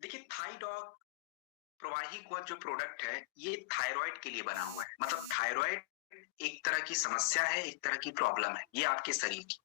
देखिए थाइडॉग प्रवाही को जो प्रोडक्ट है ये थायराइड के लिए बना हुआ है। मतलब थायराइड एक तरह की समस्या है, एक तरह की प्रॉब्लम है ये आपके शरीर की।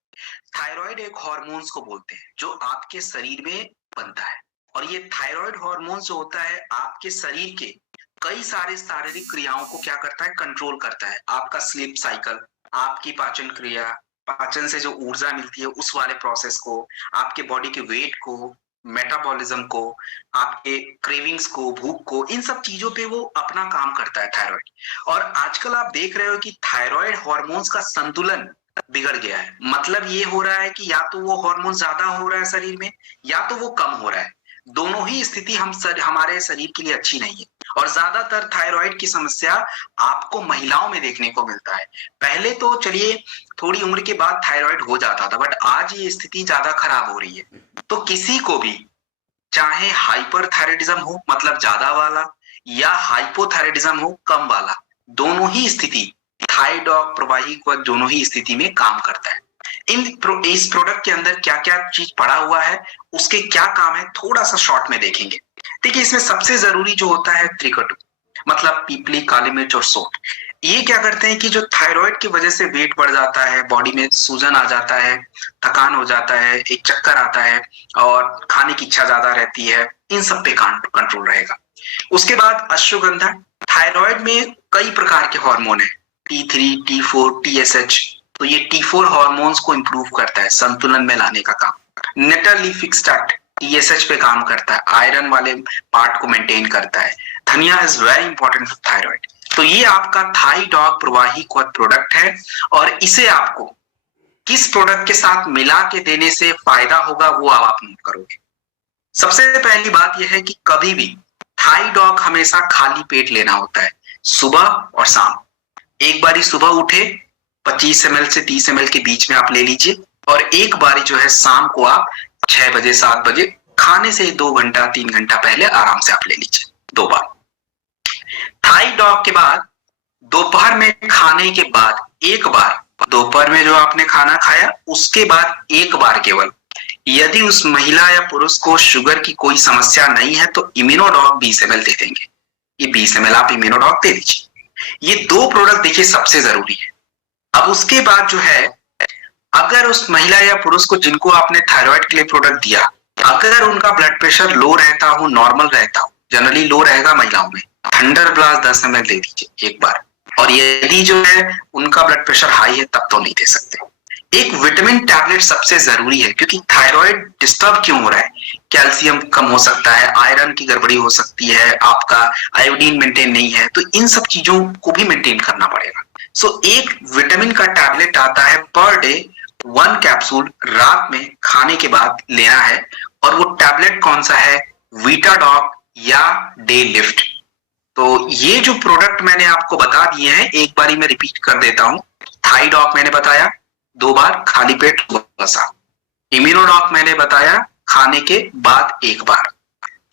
थायराइड एक हार्मोन्स को बोलते हैं जो आपके शरीर में बनता है, और ये थायराइड हार्मोन जो होता है आपके शरीर के कई सारे शारीरिक क्रियाओं को क्या करता है, कंट्रोल करता है। आपका स्लीप साइकिल, आपकी पाचन क्रिया, पाचन से जो ऊर्जा मिलती है उस वाले प्रोसेस को, आपके बॉडी के वेट को, मेटाबॉलिज्म को, आपके क्रेविंग्स को, भूख को, इन सब चीजों पे वो अपना काम करता है थायराइड। और आजकल आप देख रहे हो कि थायराइड हार्मोन्स का संतुलन बिगड़ गया है। मतलब ये हो रहा है कि या तो वो हार्मोन ज्यादा हो रहा है शरीर में, या तो वो कम हो रहा है। दोनों ही स्थिति हमारे शरीर के लिए अच्छी नहीं है। और ज्यादातर थायराइड की समस्या आपको महिलाओं में देखने को मिलता है। पहले तो चलिए थोड़ी उम्र के बाद थायराइड हो जाता था, बट आज ये स्थिति ज्यादा खराब हो रही है। तो किसी को भी, चाहे हाइपरथायराइडिज्म हो मतलब ज्यादा वाला, या हाइपोथायराइडिज्म हो कम वाला, दोनों ही स्थिति थाइडॉग प्रवाही को दोनों ही स्थिति में काम करता है। इस प्रोडक्ट के अंदर क्या क्या चीज पड़ा हुआ है, उसके क्या काम है, थोड़ा सा शॉर्ट में देखेंगे। देखिए इसमें सबसे जरूरी जो होता है त्रिकटु, मतलब पीपली, काली मिर्च और सौंफ। ये क्या करते हैं कि जो थायराइड की वजह से वेट बढ़ जाता है, बॉडी में सूजन आ जाता है, थकान हो जाता है, एक चक्कर आता है और खाने की इच्छा ज्यादा रहती है, इन सब पे कंट्रोल रहेगा। उसके बाद अश्वगंधा। थायराइड में कई प्रकार के हार्मोन है, T3, T4, TSH। तो ये T4 हार्मोन्स को इंप्रूव करता है, संतुलन में लाने का काम। नेटल लीफ एक्सट्रैक्ट TSH पे काम करता है, आयरन वाले पार्ट को मेंटेन करता है। धनिया is very important for thyroid. तो ये आपका थाइडॉग प्रवाही क्वथ प्रोडक्ट है, और इसे आपको किस प्रोडक्ट के साथ मिला के देने से फायदा होगा वो आप नोट करोगे। सबसे पहली बात यह है कि कभी भी थाइडॉग हमेशा खाली पेट लेना होता है, सुबह और शाम। एक बारी सुबह उठे 25 ml से 30 ml के बीच में आप ले लीजिए, और एक बारी जो है शाम को आप 6 बजे 7 बजे खाने से 2 घंटा 3 घंटा पहले आराम से आप ले लीजिए, 2 बार। थाइडॉग के बाद दोपहर में खाने के बाद एक बार, दोपहर में जो आपने खाना खाया उसके बाद एक बार केवल। यदि उस महिला या पुरुष को शुगर की कोई समस्या नहीं है तो इम्यूनोडॉग 20 ml दे देंगे। ये 20 ml आप इम्यूनोडॉग दे दीजिए। ये 2 प्रोडक्ट देखिए सबसे जरूरी है। अब उसके बाद जो है, अगर उस महिला या पुरुष को जिनको आपने थायराइड के लिए प्रोडक्ट दिया, अगर उनका ब्लड प्रेशर लो रहता हो, नॉर्मल रहता हो, जनरली लो रहेगा महिलाओं में, थंडर ब्लास्ट 10 ml दे दीजिए एक बार। और यदि जो है उनका ब्लड प्रेशर हाई है तब तो नहीं दे सकते। एक विटामिन टैबलेट सबसे जरूरी है, क्योंकि थायराइड डिस्टर्ब क्यों हो रहा है, कैल्शियम कम हो सकता है, आयरन की गड़बड़ी हो सकती है, आपका आयोडीन मेंटेन नहीं है, तो इन सब चीजों को भी मेंटेन करना पड़ेगा। सो एक विटामिन का टैबलेट आता है पर डे, 1 कैप्सूल रात में खाने के बाद लेना है। और वो टैबलेट कौन सा है, वीटाडॉग या डे लिफ्ट। तो ये जो प्रोडक्ट मैंने आपको बता दिए हैं, एक बारी मैं रिपीट कर देता हूं। थाइडॉग मैंने बताया 2 बार खाली पेट बसा। इम्यूनोडॉग मैंने बताया खाने के बाद एक बार।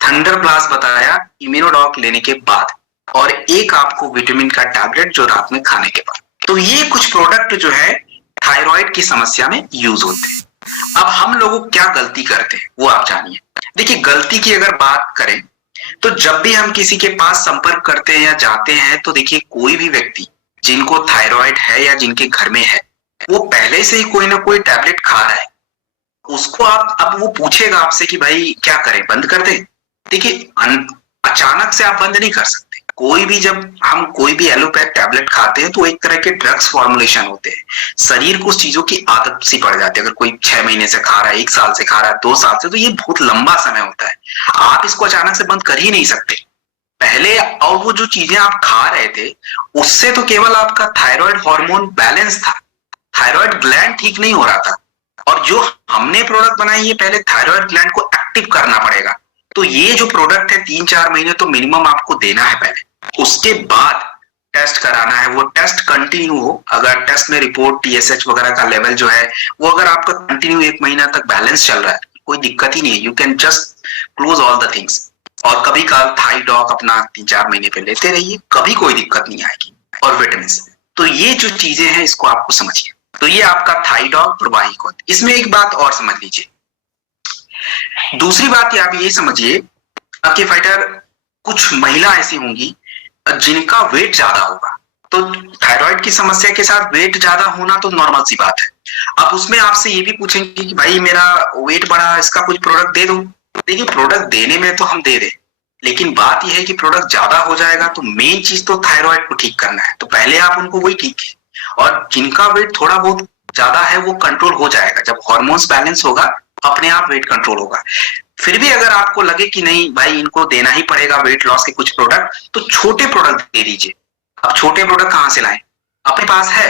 थंडर ब्लास्ट बताया इम्यूनोडॉग लेने के बाद। और एक आपको विटामिन का टैबलेट जो रात में खाने के बाद। तो ये कुछ प्रोडक्ट जो है थायराइड की समस्या में यूज होते हैं। अब हम लोग क्या गलती करते हैं वो आप जानिए। देखिए गलती की अगर बात करें तो जब भी हम किसी के पास संपर्क करते हैं या जाते हैं, तो देखिए कोई भी व्यक्ति जिनको थायराइड है या जिनके घर में है, वो पहले से ही कोई ना कोई टैबलेट खा रहा है। उसको आप, अब वो पूछेगा आपसे कि भाई क्या करें, बंद कर दें। देखिए अचानक से आप बंद नहीं कर सकते। कोई भी, जब हम कोई भी एलोपैथ टैबलेट खाते हैं तो एक तरह के ड्रग्स फॉर्मुलेशन होते हैं। शरीर को उस चीजों की आदत सी पड़ जाती है। अगर कोई 6 महीने से खा रहा है, 1 साल से खा रहा है, 2 साल से, तो ये बहुत लंबा समय होता है। आप इसको अचानक से बंद कर ही नहीं सकते पहले। और वो जो चीजें आप खा रहे थे उससे तो केवल आपका थायराइड हार्मोन बैलेंस था, थायराइड ग्लैंड ठीक नहीं हो रहा था। और जो हमने प्रोडक्ट बनाई है, पहले थायराइड ग्लैंड को एक्टिव करना पड़ेगा। तो ये जो प्रोडक्ट है 3-4 महीने तो मिनिमम आपको देना है पहले। उसके बाद टेस्ट कराना है। वो टेस्ट कंटिन्यू हो, अगर टेस्ट में रिपोर्ट TSH वगैरह का लेवल जो है वो अगर आपका कंटिन्यू 1 महीना तक बैलेंस चल रहा है, कोई दिक्कत ही नहीं है। You can just close all the things. और कभी कभार थाइडॉग अपना 3-4 महीने पे लेते रहिए, कभी कोई दिक्कत नहीं आएगी। और विटामिन, तो ये जो चीजें हैं इसको आपको समझिए। तो ये आपका थाइडॉग प्रवाही क्वथ। इसमें एक बात और समझ लीजिए। दूसरी बात आप ये समझिए बाकी फाइटर कुछ महिला ऐसी होंगी जिनका वेट ज्यादा होगा, तो थायराइड की समस्या के साथ वेट ज्यादा होना तो नॉर्मल सी बात है। अब उसमें आपसे ये भी पूछेंगे कि भाई मेरा वेट बढ़ा, इसका कुछ प्रोडक्ट दे दो। देखिए प्रोडक्ट देने में तो हम दे रहे, लेकिन बात यह है कि प्रोडक्ट ज्यादा हो जाएगा तो मेन चीज तो थायराइड को ठीक करना है, तो पहले आप उनको वही ठीक है। और जिनका वेट थोड़ा बहुत ज्यादा है वो कंट्रोल हो जाएगा, जब हार्मोन्स बैलेंस होगा अपने आप वेट कंट्रोल होगा। फिर भी अगर आपको लगे कि नहीं भाई इनको देना ही पड़ेगा वेट लॉस के कुछ प्रोडक्ट, तो छोटे प्रोडक्ट दे दीजिए। अब छोटे प्रोडक्ट कहां से लाएं? अपने पास है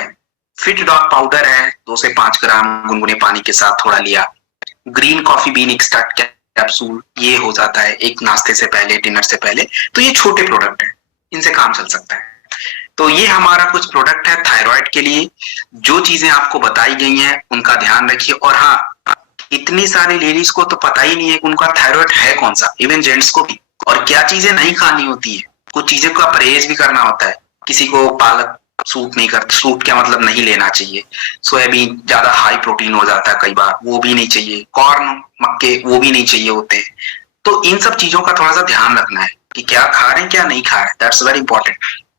फिट डॉग पाउडर है, 2 से 5 ग्राम गुनगुने पानी के साथ थोड़ा लिया। Green coffee bean extract capsule, ये हो जाता है एक नाश्ते से पहले, डिनर से पहले। तो ये छोटे प्रोडक्ट है, इनसे काम चल सकता है। तो ये हमारा कुछ प्रोडक्ट है थायराइड के लिए। जो चीजें आपको बताई गई हैं उनका ध्यान रखिए। और हाँ, इतनी सारी लेडीज को तो पता ही नहीं है कि उनका थायराइड है कौन सा, इवन जेंट्स को भी। और क्या चीजें नहीं खानी होती है, कुछ चीजों का परहेज भी करना होता है। किसी को पालक सूट नहीं कर, सूट क्या मतलब नहीं लेना चाहिए। सोयाबीन ज्यादा हाई प्रोटीन हो जाता है कई बार, वो भी नहीं चाहिए। कॉर्न, मक्के, वो भी नहीं चाहिए होते हैं। तो इन सब चीजों का थोड़ा सा ध्यान रखना है कि क्या खा रहे हैं क्या नहीं खा रहे हैं, दैट्स वेरी इंपॉर्टेंट।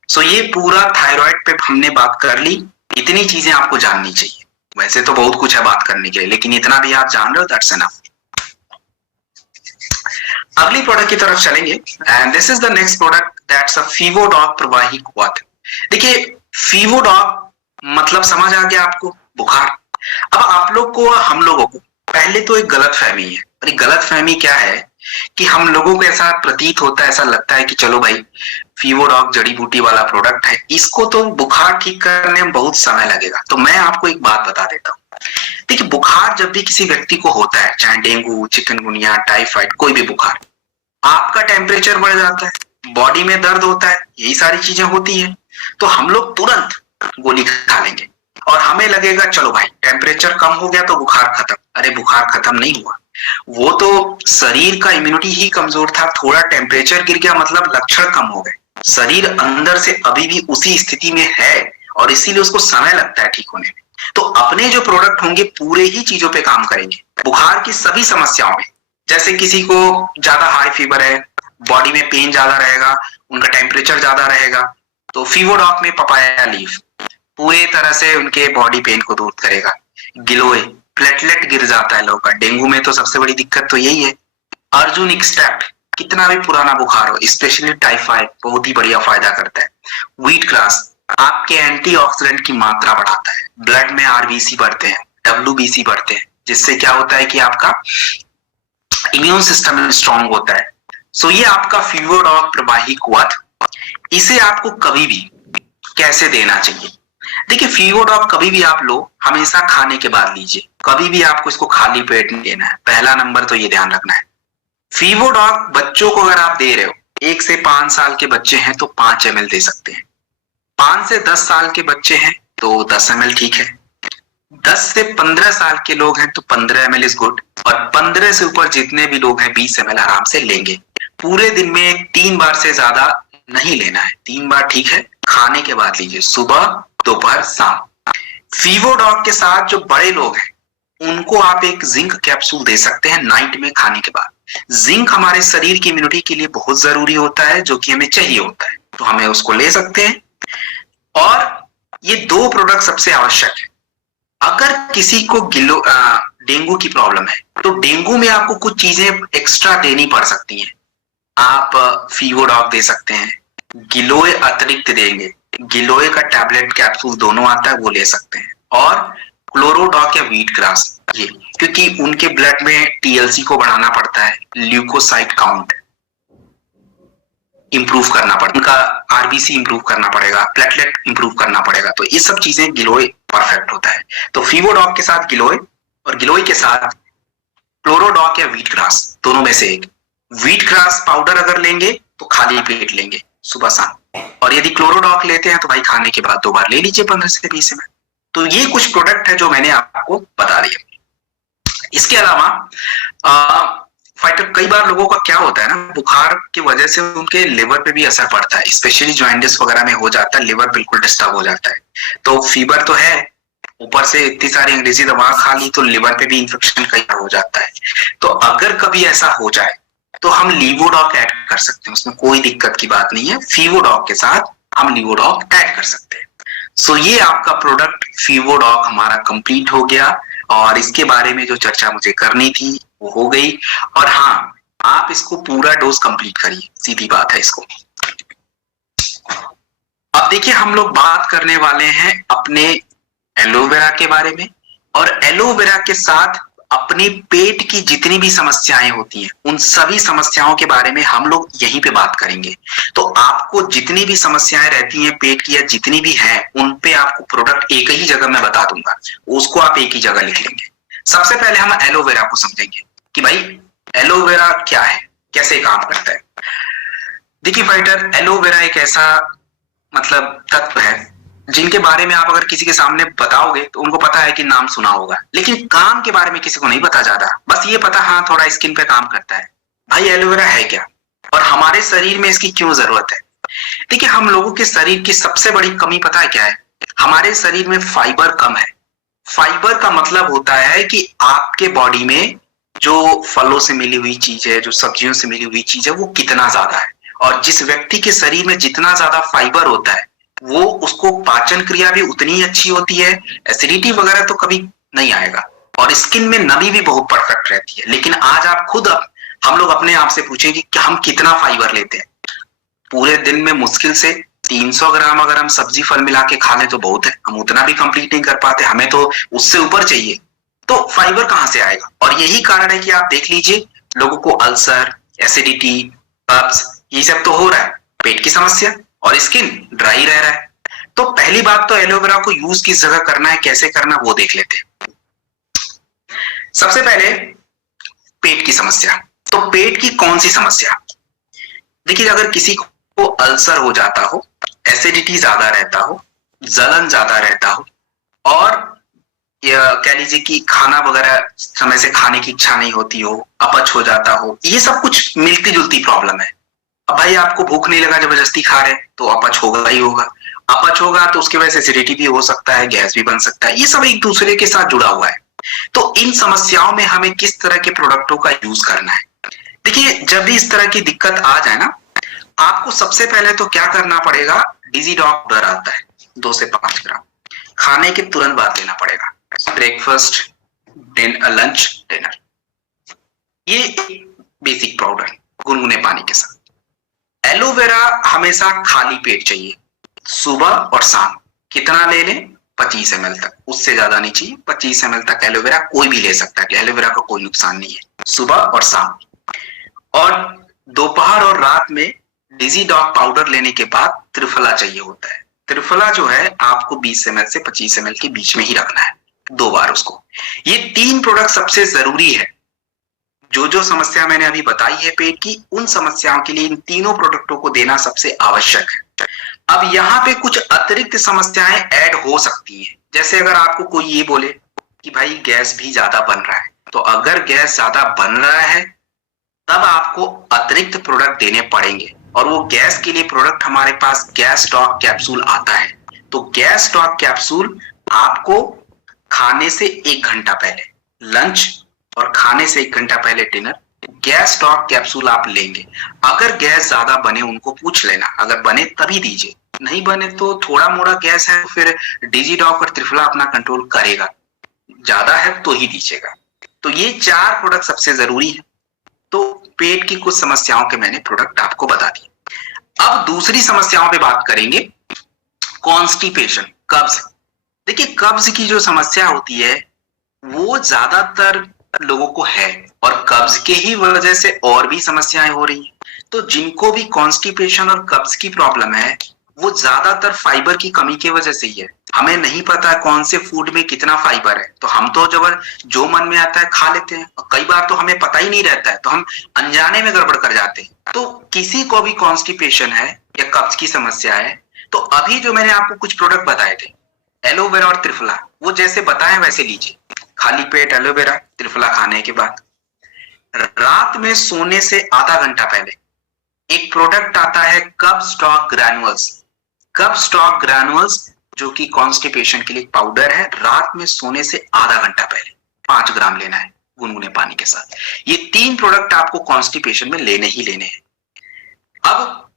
सो ये पूरा थायराइड पे हमने बात कर ली। इतनी चीजें आपको जाननी चाहिए। वैसे तो बहुत कुछ है बात करने के लिए, लेकिन इतना भी आप जान रहे हो, दैट्स एनफ। अगली प्रोडक्ट की तरफ चलेंगे, and this is the next product, that's a Fevodog प्रवाही क्वाथ। देखिए फीवोडॉग मतलब समझ आ गया आपको, बुखार। अब आप लोग को, हम लोगों को पहले तो एक गलत फहमी है। और एक गलत फहमी क्या है कि हम लोगों को ऐसा प्रतीत होता है, ऐसा लगता है कि चलो भाई फीवोडॉग जड़ी बूटी वाला प्रोडक्ट है, इसको तो बुखार ठीक करने में बहुत समय लगेगा। तो मैं आपको एक बात बता देता हूँ। देखिए बुखार जब भी किसी व्यक्ति को होता है, चाहे डेंगू, चिकनगुनिया, टाइफाइड, कोई भी बुखार, आपका टेम्परेचर बढ़ जाता है, बॉडी में दर्द होता है, यही सारी चीजें होती है। तो हम लोग तुरंत गोली खा लेंगे और हमें लगेगा चलो भाई टेम्परेचर कम हो गया तो बुखार खत्म। अरे बुखार खत्म नहीं हुआ, वो तो शरीर का इम्यूनिटी ही कमजोर था। थोड़ा टेम्परेचर गिर गया मतलब लक्षण कम हो गए। शरीर अंदर से अभी भी उसी स्थिति में है और इसीलिए उसको समय लगता है ठीक होने में। तो अपने जो प्रोडक्ट होंगे पूरे ही चीजों पे काम करेंगे, बुखार की सभी समस्याओं में। जैसे किसी को ज्यादा हाई फीवर है, बॉडी में पेन ज्यादा रहेगा, उनका टेम्परेचर ज्यादा रहेगा, तो फीवोडॉग में पपाया लीफ पूरे तरह से उनके बॉडी पेन को दूर करेगा। गिलोय, प्लेटलेट गिर जाता है लोगों का, डेंगू में तो सबसे बड़ी दिक्कत तो यही है। अर्जुन एक्सट्रैक्ट, कितना भी पुराना बुखार हो, स्पेशली टाइफाइड, बहुत ही बढ़िया फायदा करता है। व्हीट ग्रास आपके एंटीऑक्सीडेंट की मात्रा बढ़ाता है, ब्लड में आरबीसी बढ़ते हैं, डब्ल्यूबीसी बढ़ते हैं, जिससे क्या होता है कि आपका इम्यून सिस्टम स्ट्रांग होता है। सो ये आपका फीवोडॉग प्रवाही क्वाथ। इसे आपको कभी भी कैसे देना चाहिए? देखिए फीवोडॉग कभी भी आप लो, हमेशा खाने के बाद लीजिए, कभी भी आपको इसको खाली पेट नहीं लेना है। पहला नंबर तो ये ध्यान रखना है। फीवोडॉग बच्चों को अगर आप दे रहे हो, 1 से 5 साल के बच्चे हैं तो 5 ml दे सकते हैं। 5 से 10 साल के बच्चे हैं तो 10 ml ठीक है। 10 से 15 साल के लोग हैं तो 15 ml इज गुड। और 15 से ऊपर जितने भी लोग हैं 20 ml आराम से लेंगे। पूरे दिन में 3 बार से ज्यादा नहीं लेना है, 3 बार ठीक है। खाने के बाद लीजिए, सुबह, दोपहर, शाम। फीवोडॉग के साथ जो बड़े लोग हैं उनको आप एक जिंक कैप्सूल दे सकते हैं नाइट में खाने के बाद। जिंक हमारे शरीर की इम्यूनिटी के लिए बहुत जरूरी होता है, जो कि हमें चाहिए होता है, तो हमें उसको ले सकते हैं। और ये 2 प्रोडक्ट सबसे आवश्यक है। अगर किसी को डेंगू की प्रॉब्लम है तो डेंगू में आपको कुछ चीजें एक्स्ट्रा देनी पड़ सकती हैं। आप फीवोडॉग दे सकते हैं, गिलोय अतिरिक्त देंगे, गिलोय का टैबलेट कैप्सूल दोनों आता है वो ले सकते हैं। और क्लोरोडॉग या व्हीट ग्रास, ये क्योंकि उनके ब्लड में टीएलसी को बढ़ाना पड़ता है, ल्यूकोसाइट काउंट इंप्रूव करना पड़ता है, उनका आरबीसी इंप्रूव करना पड़ेगा, प्लेटलेट इंप्रूव करना पड़ेगा। तो ये सब चीजें गिलोय परफेक्ट होता है। तो फीवोडॉग के साथ गिलोय और गिलोय के साथ क्लोरोडॉग या व्हीट ग्रास, दोनों में से एक। व्हीट ग्रास पाउडर अगर लेंगे तो खाली पेट लेंगे सुबह शाम, और यदि क्लोरोडॉग लेते हैं तो भाई खाने के बाद 2 बार ले लीजिए 15 से 20 ml। तो ये कुछ प्रोडक्ट है जो मैंने आपको बता दिया। इसके अलावा फाइटर कई बार लोगों का क्या होता है ना, बुखार की वजह से उनके लिवर पे भी असर पड़ता है, स्पेशली जॉइंटिस वगैरह में हो जाता है, लिवर बिल्कुल डिस्टर्ब हो जाता है। तो फीवर तो है, ऊपर से इतनी सारी अंग्रेजी दवा खा ली तो लिवर पे भी इंफेक्शन कई बार हो जाता है। तो अगर कभी ऐसा हो जाए तो हम लीवोडॉक ऐड कर सकते हैं, उसमें कोई दिक्कत की बात नहीं है। फीवोडॉक के साथ हम लीवोडॉक ऐड कर सकते हैं। सो ये आपका प्रोडक्ट फीवोडॉक हमारा कंप्लीट हो गया, और इसके बारे में जो चर्चा मुझे करनी थी वो हो गई। और हाँ, आप इसको पूरा डोज कंप्लीट करिए, सीधी बात है इसको। अब देखिए, हम लोग बात करने वाले हैं अपने एलोवेरा के बारे में, और एलोवेरा के साथ अपने पेट की जितनी भी समस्याएं होती हैं उन सभी समस्याओं के बारे में हम लोग यहीं पे बात करेंगे। तो आपको जितनी भी समस्याएं रहती हैं पेट की या जितनी भी हैं, उन पे आपको प्रोडक्ट एक ही जगह मैं बता दूंगा, उसको आप एक ही जगह लिख लेंगे। सबसे पहले हम एलोवेरा को समझेंगे कि भाई एलोवेरा क्या है, कैसे काम करता है। देखिए फाइटर, एलोवेरा एक ऐसा मतलब तत्व है जिनके बारे में आप अगर किसी के सामने बताओगे तो उनको पता है कि नाम सुना होगा, लेकिन काम के बारे में किसी को नहीं पता ज्यादा। बस ये पता हाँ थोड़ा स्किन पे काम करता है। भाई एलोवेरा है क्या और हमारे शरीर में इसकी क्यों जरूरत है? देखिए, हम लोगों के शरीर की सबसे बड़ी कमी पता है क्या है? हमारे शरीर में फाइबर कम है। फाइबर का मतलब होता है कि आपके बॉडी में जो फलों से मिली हुई चीज है, जो सब्जियों से मिली हुई चीज है, वो कितना ज्यादा है। और जिस व्यक्ति के शरीर में जितना ज्यादा फाइबर होता है वो उसको पाचन क्रिया भी उतनी ही अच्छी होती है, एसिडिटी वगैरह तो कभी नहीं आएगा, और स्किन में नमी भी बहुत परफेक्ट रहती है। लेकिन आज आप खुद हम लोग अपने आप से पूछें कि हम कितना फाइबर लेते हैं। पूरे दिन में मुश्किल से 300 ग्राम अगर हम सब्जी फल मिला के खा लें तो बहुत है, हम उतना भी कंप्लीट नहीं कर पाते, हमें तो उससे ऊपर चाहिए। तो फाइबर कहां से आएगा? और यही कारण है कि आप देख लीजिए लोगों को अल्सर, एसिडिटी, कब्ज, ये सब तो हो रहा है, पेट की समस्या, और स्किन ड्राई रह रहा है। तो पहली बात तो एलोवेरा को यूज किस जगह करना है, कैसे करना, वो देख लेते हैं। सबसे पहले पेट की समस्या। तो पेट की कौन सी समस्या? देखिए, अगर किसी को अल्सर हो जाता हो, एसिडिटी ज्यादा रहता हो, जलन ज्यादा रहता हो, और कह लीजिए कि खाना वगैरह समय से खाने की इच्छा नहीं होती हो, अपच हो जाता हो, ये सब कुछ मिलती जुलती प्रॉब्लम है। अब भाई आपको भूख नहीं लगा, जबरदस्ती खा रहे तो अपच होगा ही होगा। अपच होगा तो उसकी वजह से एसिडिटी भी हो सकता है, गैस भी बन सकता है, ये सब एक दूसरे के साथ जुड़ा हुआ है। तो इन समस्याओं में हमें किस तरह के प्रोडक्टों का यूज करना है? देखिए, जब भी इस तरह की दिक्कत आ जाए ना, आपको सबसे पहले तो क्या करना पड़ेगा, डिजीडॉक पाउडर आता है 2 से 5 ग्राम, खाने के तुरंत बाद लेना पड़ेगा। ब्रेकफास्ट, लंच, डिनर, ये बेसिक पाउडर गुनगुने पानी के साथ। एलोवेरा हमेशा खाली पेट चाहिए, सुबह और शाम। कितना ले लें? 25 ml तक, उससे ज्यादा नहीं चाहिए। 25 ml तक एलोवेरा कोई भी ले सकता है, एलोवेरा का कोई नुकसान नहीं है, सुबह और शाम। और दोपहर और रात में डिजीडॉक पाउडर लेने के बाद त्रिफला चाहिए होता है। त्रिफला जो है आपको 20 ml से 25 ml के बीच में ही रखना है, 2 बार उसको। ये 3 प्रोडक्ट सबसे जरूरी है। जो जो समस्या मैंने अभी बताई है पेट की, उन समस्याओं के लिए इन तीनों प्रोडक्टों को देना सबसे आवश्यक है। अब यहाँ पे कुछ अतिरिक्त समस्याएं ऐड हो सकती हैं। जैसे अगर आपको कोई ये बोले कि भाई गैस भी ज्यादा बन रहा है, तो अगर गैस ज्यादा बन रहा है तब आपको अतिरिक्त प्रोडक्ट देने पड़ेंगे, और वो गैस के लिए प्रोडक्ट हमारे पास गैस स्टॉक कैप्सूल आता है। तो गैस स्टॉक कैप्सूल आपको खाने से 1 घंटा पहले लंच और खाने से 1 घंटा पहले डिनर, गैस स्टॉक कैप्सूल आप लेंगे। अगर गैस ज्यादा बने उनको पूछ लेना, अगर बने तभी दीजिए, नहीं बने तो थोड़ा मोड़ा गैस है फिर डिजीडॉक और त्रिफला अपना कंट्रोल करेगा, ज्यादा है तो ही दीजिएगा। तो ये 4 प्रोडक्ट सबसे जरूरी है। तो पेट की कुछ समस्याओं के मैंने प्रोडक्ट आपको बता दिए। अब दूसरी समस्याओं पे बात करेंगे, कॉन्स्टिपेशन, कब्ज। देखिए, कब्ज की जो समस्या होती है वो ज्यादातर लोगों को है, और कब्ज के ही वजह से और भी समस्याएं हो रही हैं। तो जिनको भी कॉन्स्टिपेशन और कब्ज की प्रॉब्लम है वो ज्यादातर फाइबर की कमी की वजह से ही है। हमें नहीं पता कौन से फूड में कितना फाइबर है, तो हम तो जो मन में आता है खा लेते हैं, और कई बार तो हमें पता ही नहीं रहता है, तो हम अनजाने में गड़बड़ कर जाते हैं। तो किसी को भी कॉन्स्टिपेशन है या कब्ज की समस्या है, तो अभी जो मैंने आपको कुछ प्रोडक्ट बताए थे, एलोवेरा और त्रिफला, वो जैसे बताए वैसे लीजिए। खाली पेट एलोवेरा, त्रिफला खाने के बाद। रात में सोने से आधा घंटा पहले एक प्रोडक्ट आता है कब स्टॉक ग्रैनुअल्स। कब स्टॉक ग्रैनुअल्स जो कि कॉन्स्टिपेशन के लिए पाउडर है, रात में सोने से आधा घंटा पहले 5 ग्राम लेना है। गुनगुने पानी के साथ। ये 3 प्रोडक्ट आपको कॉन्स्टिपेशन में लेने ही लेने हैं। अब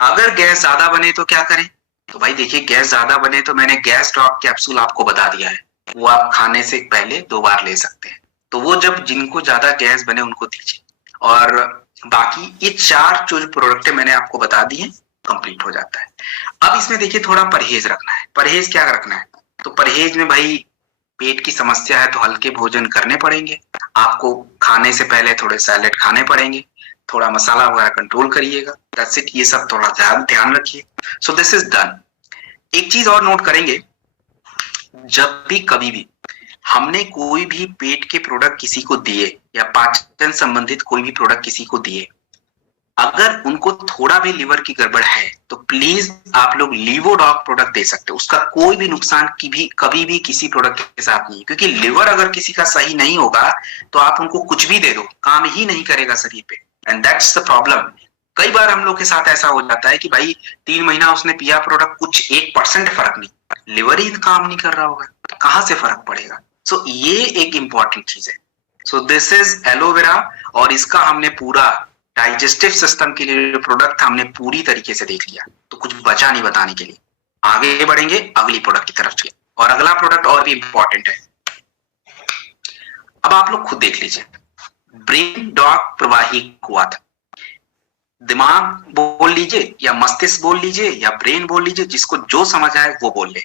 अगर गैस ज्यादा बने तो क्या करें? तो भाई देखिए, गैस ज्यादा बने तो मैंने गैस ड्रॉप कैप्सूल आपको बता दिया है, वो आप खाने से पहले 2 बार ले सकते हैं। तो वो जब जिनको ज्यादा गैस बने उनको दीजिए। और बाकी ये 4 जो प्रोडक्ट मैंने आपको बता दिए कंप्लीट हो जाता है। अब इसमें देखिए थोड़ा परहेज रखना है। परहेज क्या रखना है? तो परहेज में भाई पेट की समस्या है तो हल्के भोजन करने पड़ेंगे आपको। खाने से पहले थोड़े सैलेड खाने पड़ेंगे, थोड़ा मसाला वगैरह कंट्रोल करिएगा। दैट्स इट, ये सब थोड़ा ध्यान रखिए। सो दिस इज डन। एक चीज और नोट करेंगे, जब भी कभी भी हमने कोई भी पेट के प्रोडक्ट किसी को दिए या पाचन संबंधित कोई भी प्रोडक्ट किसी को दिए, अगर उनको थोड़ा भी लिवर की गड़बड़ है तो प्लीज आप लोग लीवोडॉग प्रोडक्ट दे सकते हो। उसका कोई भी नुकसान की भी कभी भी किसी प्रोडक्ट के साथ नहीं, क्योंकि लिवर अगर किसी का सही नहीं होगा तो आप उनको कुछ भी दे दो, काम ही नहीं करेगा शरीर पे। And that's the problem. कई बार हम लोग के साथ ऐसा हो जाता है कि भाई 3 महीना उसने पिया प्रोडक्ट, कुछ 1% फर्क नहीं, लिवर ही काम नहीं कर रहा होगा, तो कहां से फर्क पड़ेगा? सो ये एक इंपॉर्टेंट चीज है। सो दिस इज एलोवेरा, और इसका हमने पूरा डाइजेस्टिव सिस्टम के लिए प्रोडक्ट हमने पूरी तरीके से देख लिया, तो कुछ बचा नहीं बताने के लिए। आगे बढ़ेंगे अगली प्रोडक्ट की तरफ से, और अगला प्रोडक्ट और भी इंपॉर्टेंट है। अब आप लोग खुद देख लीजिए, ब्रेन डॉग प्रवाही कुआथ। दिमाग बोल लीजिए या मस्तिष्क बोल लीजिए या ब्रेन बोल लीजिए, जिसको जो समझ आए वो बोल ले।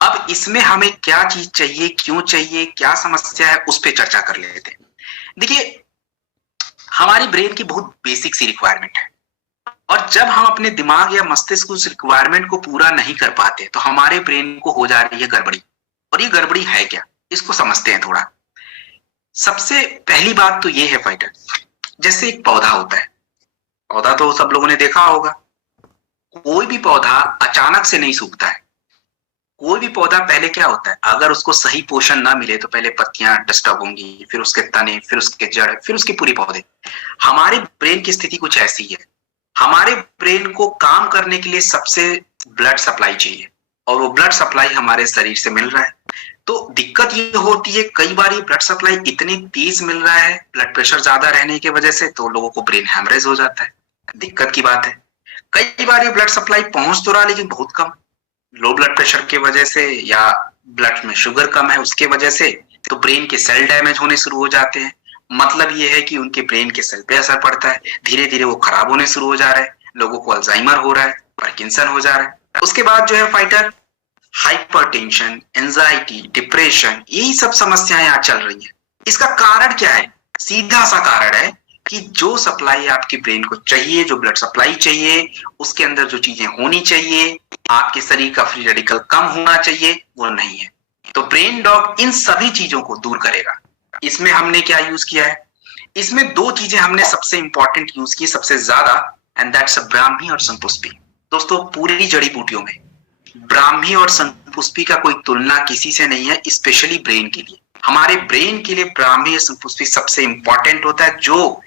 अब इसमें हमें क्या चीज चाहिए, क्यों चाहिए, क्या समस्या है, उस पर चर्चा कर लेते हैं। देखिए, हमारी ब्रेन की बहुत बेसिक सी रिक्वायरमेंट है, और जब हम अपने दिमाग या मस्तिष्क उस रिक्वायरमेंट को पूरा नहीं कर पाते तो हमारे ब्रेन को हो जा रही है गड़बड़ी। और ये गड़बड़ी है क्या, इसको समझते हैं थोड़ा। सबसे पहली बात तो ये है फाइटर, जैसे एक पौधा होता है, पौधा तो सब लोगों ने देखा होगा। कोई भी पौधा अचानक से नहीं सूखता है। कोई भी पौधा पहले क्या होता है, अगर उसको सही पोषण ना मिले तो पहले पत्तियां डिस्टर्ब होंगी, फिर उसके तने, फिर उसके जड़, फिर उसके पूरे पौधे। हमारे ब्रेन की स्थिति कुछ ऐसी है। हमारे ब्रेन को काम करने के लिए सबसे ब्लड सप्लाई चाहिए, और वो ब्लड सप्लाई हमारे शरीर से मिल रहा है। तो दिक्कत ये होती है, कई बार ये ब्लड सप्लाई इतनी तेज मिल रहा है ब्लड प्रेशर ज्यादा रहने की वजह से, तो लोगों को ब्रेन हैमरेज हो जाता है। दिक्कत की बात है। कई बार ये ब्लड सप्लाई पहुंच तो रहा लेकिन बहुत कम, लो ब्लड प्रेशर की वजह से या ब्लड में शुगर कम है उसके वजह से, तो ब्रेन के सेल डैमेज होने शुरू हो जाते हैं। मतलब ये है कि उनके ब्रेन के सेल पे असर पड़ता है, धीरे धीरे वो खराब होने शुरू हो जा रहा है। लोगों को अल्जाइमर हो रहा है, पार्किंसन हो जा रहा है। उसके बाद जो है फाइटर, हाइपरटेंशन, एंजाइटी, डिप्रेशन, यही सब समस्याएं आज चल रही हैं। इसका कारण क्या है? सीधा सा कारण है कि जो सप्लाई आपके ब्रेन को चाहिए, जो ब्लड सप्लाई चाहिए, उसके अंदर जो चीजें होनी चाहिए, आपके शरीर का फ्री रेडिकल कम होना चाहिए, वो नहीं है। तो ब्रेन डॉग इन सभी चीजों को दूर करेगा। इसमें हमने क्या यूज किया है? इसमें 2 चीजें हमने सबसे इंपॉर्टेंट यूज की सबसे ज्यादा, एंड दैट्स ब्राह्मी और संपुष्पी। दोस्तों, पूरी जड़ी बूटियों में ब्राह्मी और संपुष्पी का कोई तुलना किसी से नहीं है, स्पेशली ब्रेन के लिए। हमारे ब्रेन के लिए ब्राह्मी और संपुष्पी सबसे इंपॉर्टेंट होता है, जो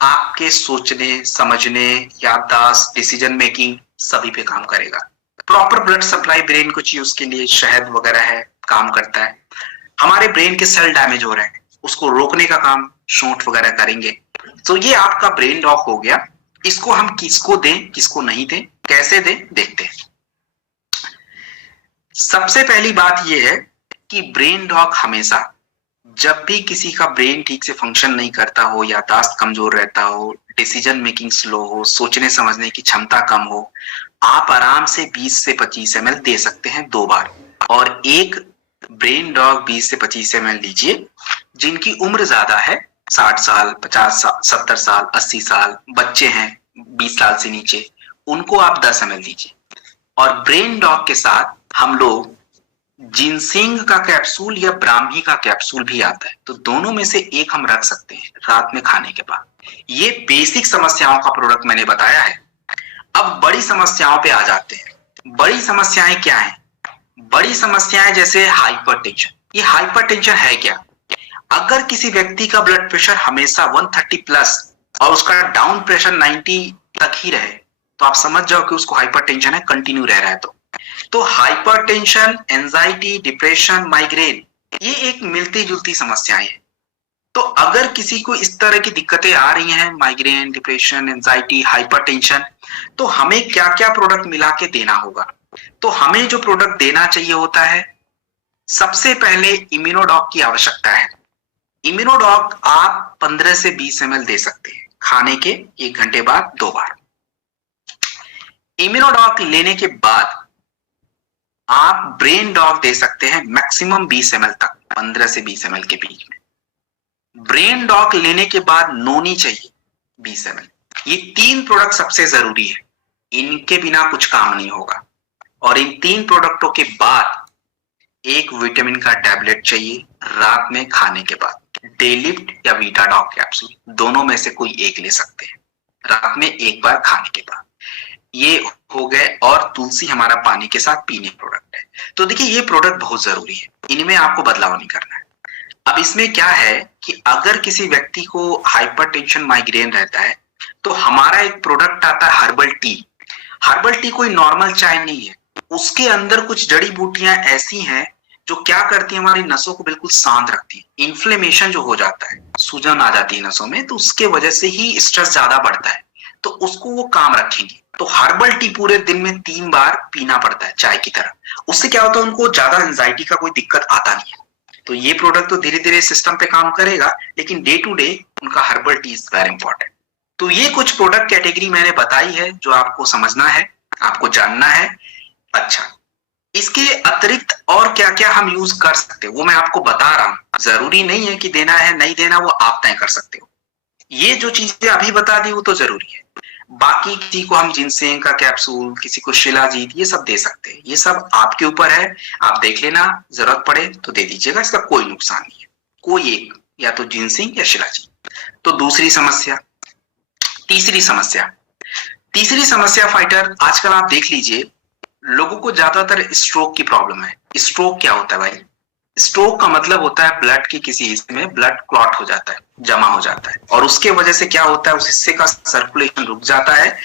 आपके सोचने, समझने, याददाश्त, डिसीजन मेकिंग सभी पे काम करेगा। प्रॉपर ब्लड सप्लाई ब्रेन को चाहिए, उसके लिए शहद वगैरह है, काम करता है। हमारे ब्रेन के सेल डैमेज हो रहे हैं, उसको रोकने का काम शोंठ वगैरह करेंगे। तो ये आपका ब्रेन डॉग हो गया। इसको हम किसको दें, किसको नहीं दें, कैसे दें, देखते हैं। सबसे पहली बात यह है कि ब्रेन डॉग हमेशा, जब भी किसी का ब्रेन ठीक से फंक्शन नहीं करता हो, याददाश्त कमजोर रहता हो, डिसीजन मेकिंग स्लो हो, सोचने समझने की क्षमता कम हो, आप आराम से 20 से 25 ml दे सकते हैं 2 बार। और एक ब्रेन डॉग 20 से 25 ml लीजिए जिनकी उम्र ज्यादा है, 60 साल, 50 साल, 70 साल, 80 साल, बच्चे हैं 20 साल से नीचे, उनको आप 10 ml दीजिए। और ब्रेन डॉग के साथ हम लोग जिनसिंग का कैप्सूल या ब्राह्मी का कैप्सूल भी आता है, तो दोनों में से एक हम रख सकते हैं रात में खाने के बाद। ये बेसिक समस्याओं का प्रोडक्ट मैंने बताया है। अब बड़ी समस्याओं पे आ जाते हैं। बड़ी समस्याएं क्या हैं? बड़ी समस्याएं जैसे हाइपरटेंशन। ये हाइपरटेंशन है क्या? अगर किसी व्यक्ति का ब्लड प्रेशर हमेशा 130 प्लस और उसका डाउन प्रेशर 90 तक ही रहे, तो आप समझ जाओ कि उसको हाइपरटेंशन है, कंटिन्यू रह रहा है। तो हाइपरटेंशन, एंजाइटी, डिप्रेशन, माइग्रेन, ये एक मिलती जुलती समस्याएं हैं। तो अगर किसी को इस तरह की दिक्कतें आ रही हैं, माइग्रेन, डिप्रेशन, एंजाइटी, हाइपरटेंशन, तो हमें क्या क्या प्रोडक्ट मिला के देना होगा? तो हमें जो प्रोडक्ट देना चाहिए होता है, सबसे पहले इम्यूनोडॉक की आवश्यकता है। इम्यूनोडॉक आप 15 से 20 ml दे सकते हैं, खाने के 1 घंटे बाद 2 बार। इम्यूनोडॉक लेने के बाद आप ब्रेन डॉग दे सकते हैं मैक्सिमम 20 ml तक, 15 से 20 ml के बीच में। ब्रेन डॉग लेने के बाद नोनी चाहिए 20 ml। ये 3 प्रोडक्ट सबसे जरूरी है, इनके बिना कुछ काम नहीं होगा। और इन 3 प्रोडक्टों के बाद एक विटामिन का टैबलेट चाहिए रात में खाने के बाद। डेलिफ्ट या वीटाडॉग कैप्सूल, दोनों में से कोई एक ले सकते हैं रात में 1 बार खाने के बाद। ये हो गए। और तुलसी हमारा पानी के साथ पीने प्रोडक्ट है। तो देखिए ये प्रोडक्ट बहुत जरूरी है, इनमें आपको बदलाव नहीं करना है। अब इसमें क्या है कि अगर किसी व्यक्ति को हाइपरटेंशन, माइग्रेन रहता है, तो हमारा एक प्रोडक्ट आता है हर्बल टी। हर्बल टी कोई नॉर्मल चाय नहीं है, उसके अंदर कुछ जड़ी बूटियां ऐसी हैं जो क्या करती है, हमारी नसों को बिल्कुल शांत रखती है। इन्फ्लेमेशन जो हो जाता है, सूजन आ जाती है नसों में, तो उसके वजह से ही स्ट्रेस ज्यादा बढ़ता है, तो उसको वो काम रखेंगे। तो हर्बल टी पूरे दिन में 3 बार पीना पड़ता है चाय की तरह। उससे क्या होता है, उनको ज्यादा एंजाइटी का कोई दिक्कत आता नहीं है। तो ये प्रोडक्ट तो धीरे धीरे सिस्टम पे काम करेगा, लेकिन डे टू डे उनका herbal tea is very important. तो ये कुछ प्रोडक्ट कैटेगरी मैंने बताई है जो आपको समझना है, आपको जानना है। अच्छा, इसके अतिरिक्त और क्या क्या हम यूज कर सकते हैं वो मैं आपको बता रहा हूं। जरूरी नहीं है कि देना है नहीं देना, वो आप तय कर सकते हो। ये जो चीजें अभी बता दी वो तो जरूरी है। बाकी किसी को हम जिनसेंग का कैप्सूल, किसी को शिलाजीत, ये सब दे सकते हैं। ये सब आपके ऊपर है, आप देख लेना, जरूरत पड़े तो दे दीजिएगा, इसका कोई नुकसान नहीं है। कोई एक, या तो जिनसेंग या शिलाजीत। तो दूसरी समस्या। तीसरी समस्या फाइटर, आजकल आप देख लीजिए लोगों को ज्यादातर स्ट्रोक की प्रॉब्लम है। स्ट्रोक क्या होता है भाई? स्ट्रोक का मतलब होता है ब्लड की किसी हिस्से में ब्लड क्लॉट हो जाता है, जमा हो जाता है, और उसके वजह से क्या होता है, उस हिस्से का सर्कुलेशन रुक जाता है।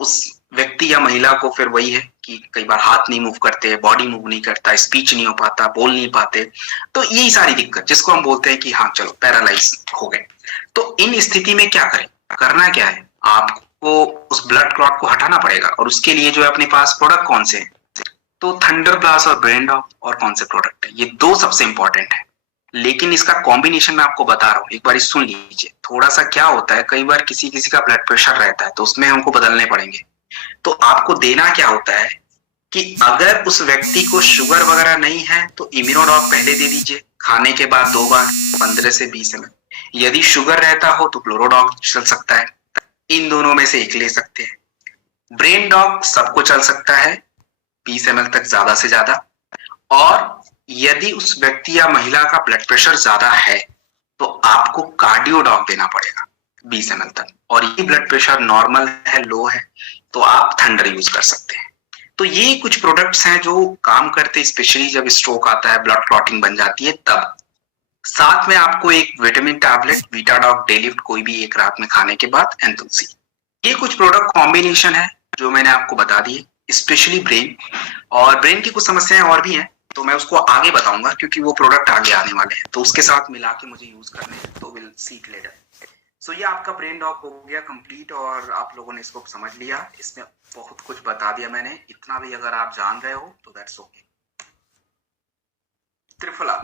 उस व्यक्ति या महिला को फिर वही है कि कई बार हाथ नहीं मूव करते, बॉडी मूव नहीं करता, स्पीच नहीं हो पाता, बोल नहीं पाते। तो यही सारी दिक्कत जिसको हम बोलते हैं कि हाँ चलो पैरालाइज हो गए। तो इन स्थिति में क्या करें? करना क्या है, आपको उस ब्लड क्लॉट को हटाना पड़ेगा। और उसके लिए जो है अपने पास प्रोडक्ट कौन से हैं? तो थंडर ब्लास्ट और ब्रेन डॉग। और कौन से प्रोडक्ट है? ये 2 सबसे इंपॉर्टेंट है। लेकिन इसका कॉम्बिनेशन मैं आपको बता रहा हूँ, एक बार सुन लीजिए। थोड़ा सा क्या होता है, कई बार किसी किसी का ब्लड प्रेशर रहता है तो उसमें हमको बदलने पड़ेंगे। तो आपको देना क्या होता है कि अगर उस व्यक्ति को शुगर वगैरह नहीं है तो इम्यूनोडॉक पहले दे दीजिए, खाने के बाद 2 बार 15 से 20 ml। यदि शुगर रहता हो तो क्लोरोडॉक चल सकता है, इन दोनों में से एक ले सकते हैं। ब्रेन डॉग सबको चल सकता है 20 ml तक ज्यादा से ज्यादा। और यदि उस व्यक्ति या महिला का ब्लड प्रेशर ज्यादा है तो आपको कार्डियोडॉक देना पड़ेगा 20 ml तक। और ये ब्लड प्रेशर नॉर्मल है, लो है, तो आप थंडर यूज कर सकते हैं। तो ये कुछ प्रोडक्ट्स हैं जो काम करते हैं, स्पेशली जब स्ट्रोक आता है, ब्लड क्लॉटिंग बन जाती है तब। साथ में आपको एक विटामिन टैबलेट, वीटाडॉक, डेलिफ्ट, कोई भी एक रात में खाने के बाद, एंड तुलसी। ये कुछ प्रोडक्ट कॉम्बिनेशन है जो मैंने आपको बता दिए, स्पेशली ब्रेन। और ब्रेन की कुछ समस्याएं और भी हैं तो मैं उसको आगे बताऊंगा, क्योंकि वो प्रोडक्ट आगे आने वाले हैं, तो उसके साथ मिला के मुझे यूज करने हैं, तो विल सी इट लेटर। सो ये आपका ब्रेन डॉग हो गया कंप्लीट, और आप लोगों ने इसको समझ लिया। इसमें बहुत कुछ बता दिया मैंने, इतना भी अगर आप जान रहे हो तो दैट्स ओके। त्रिफला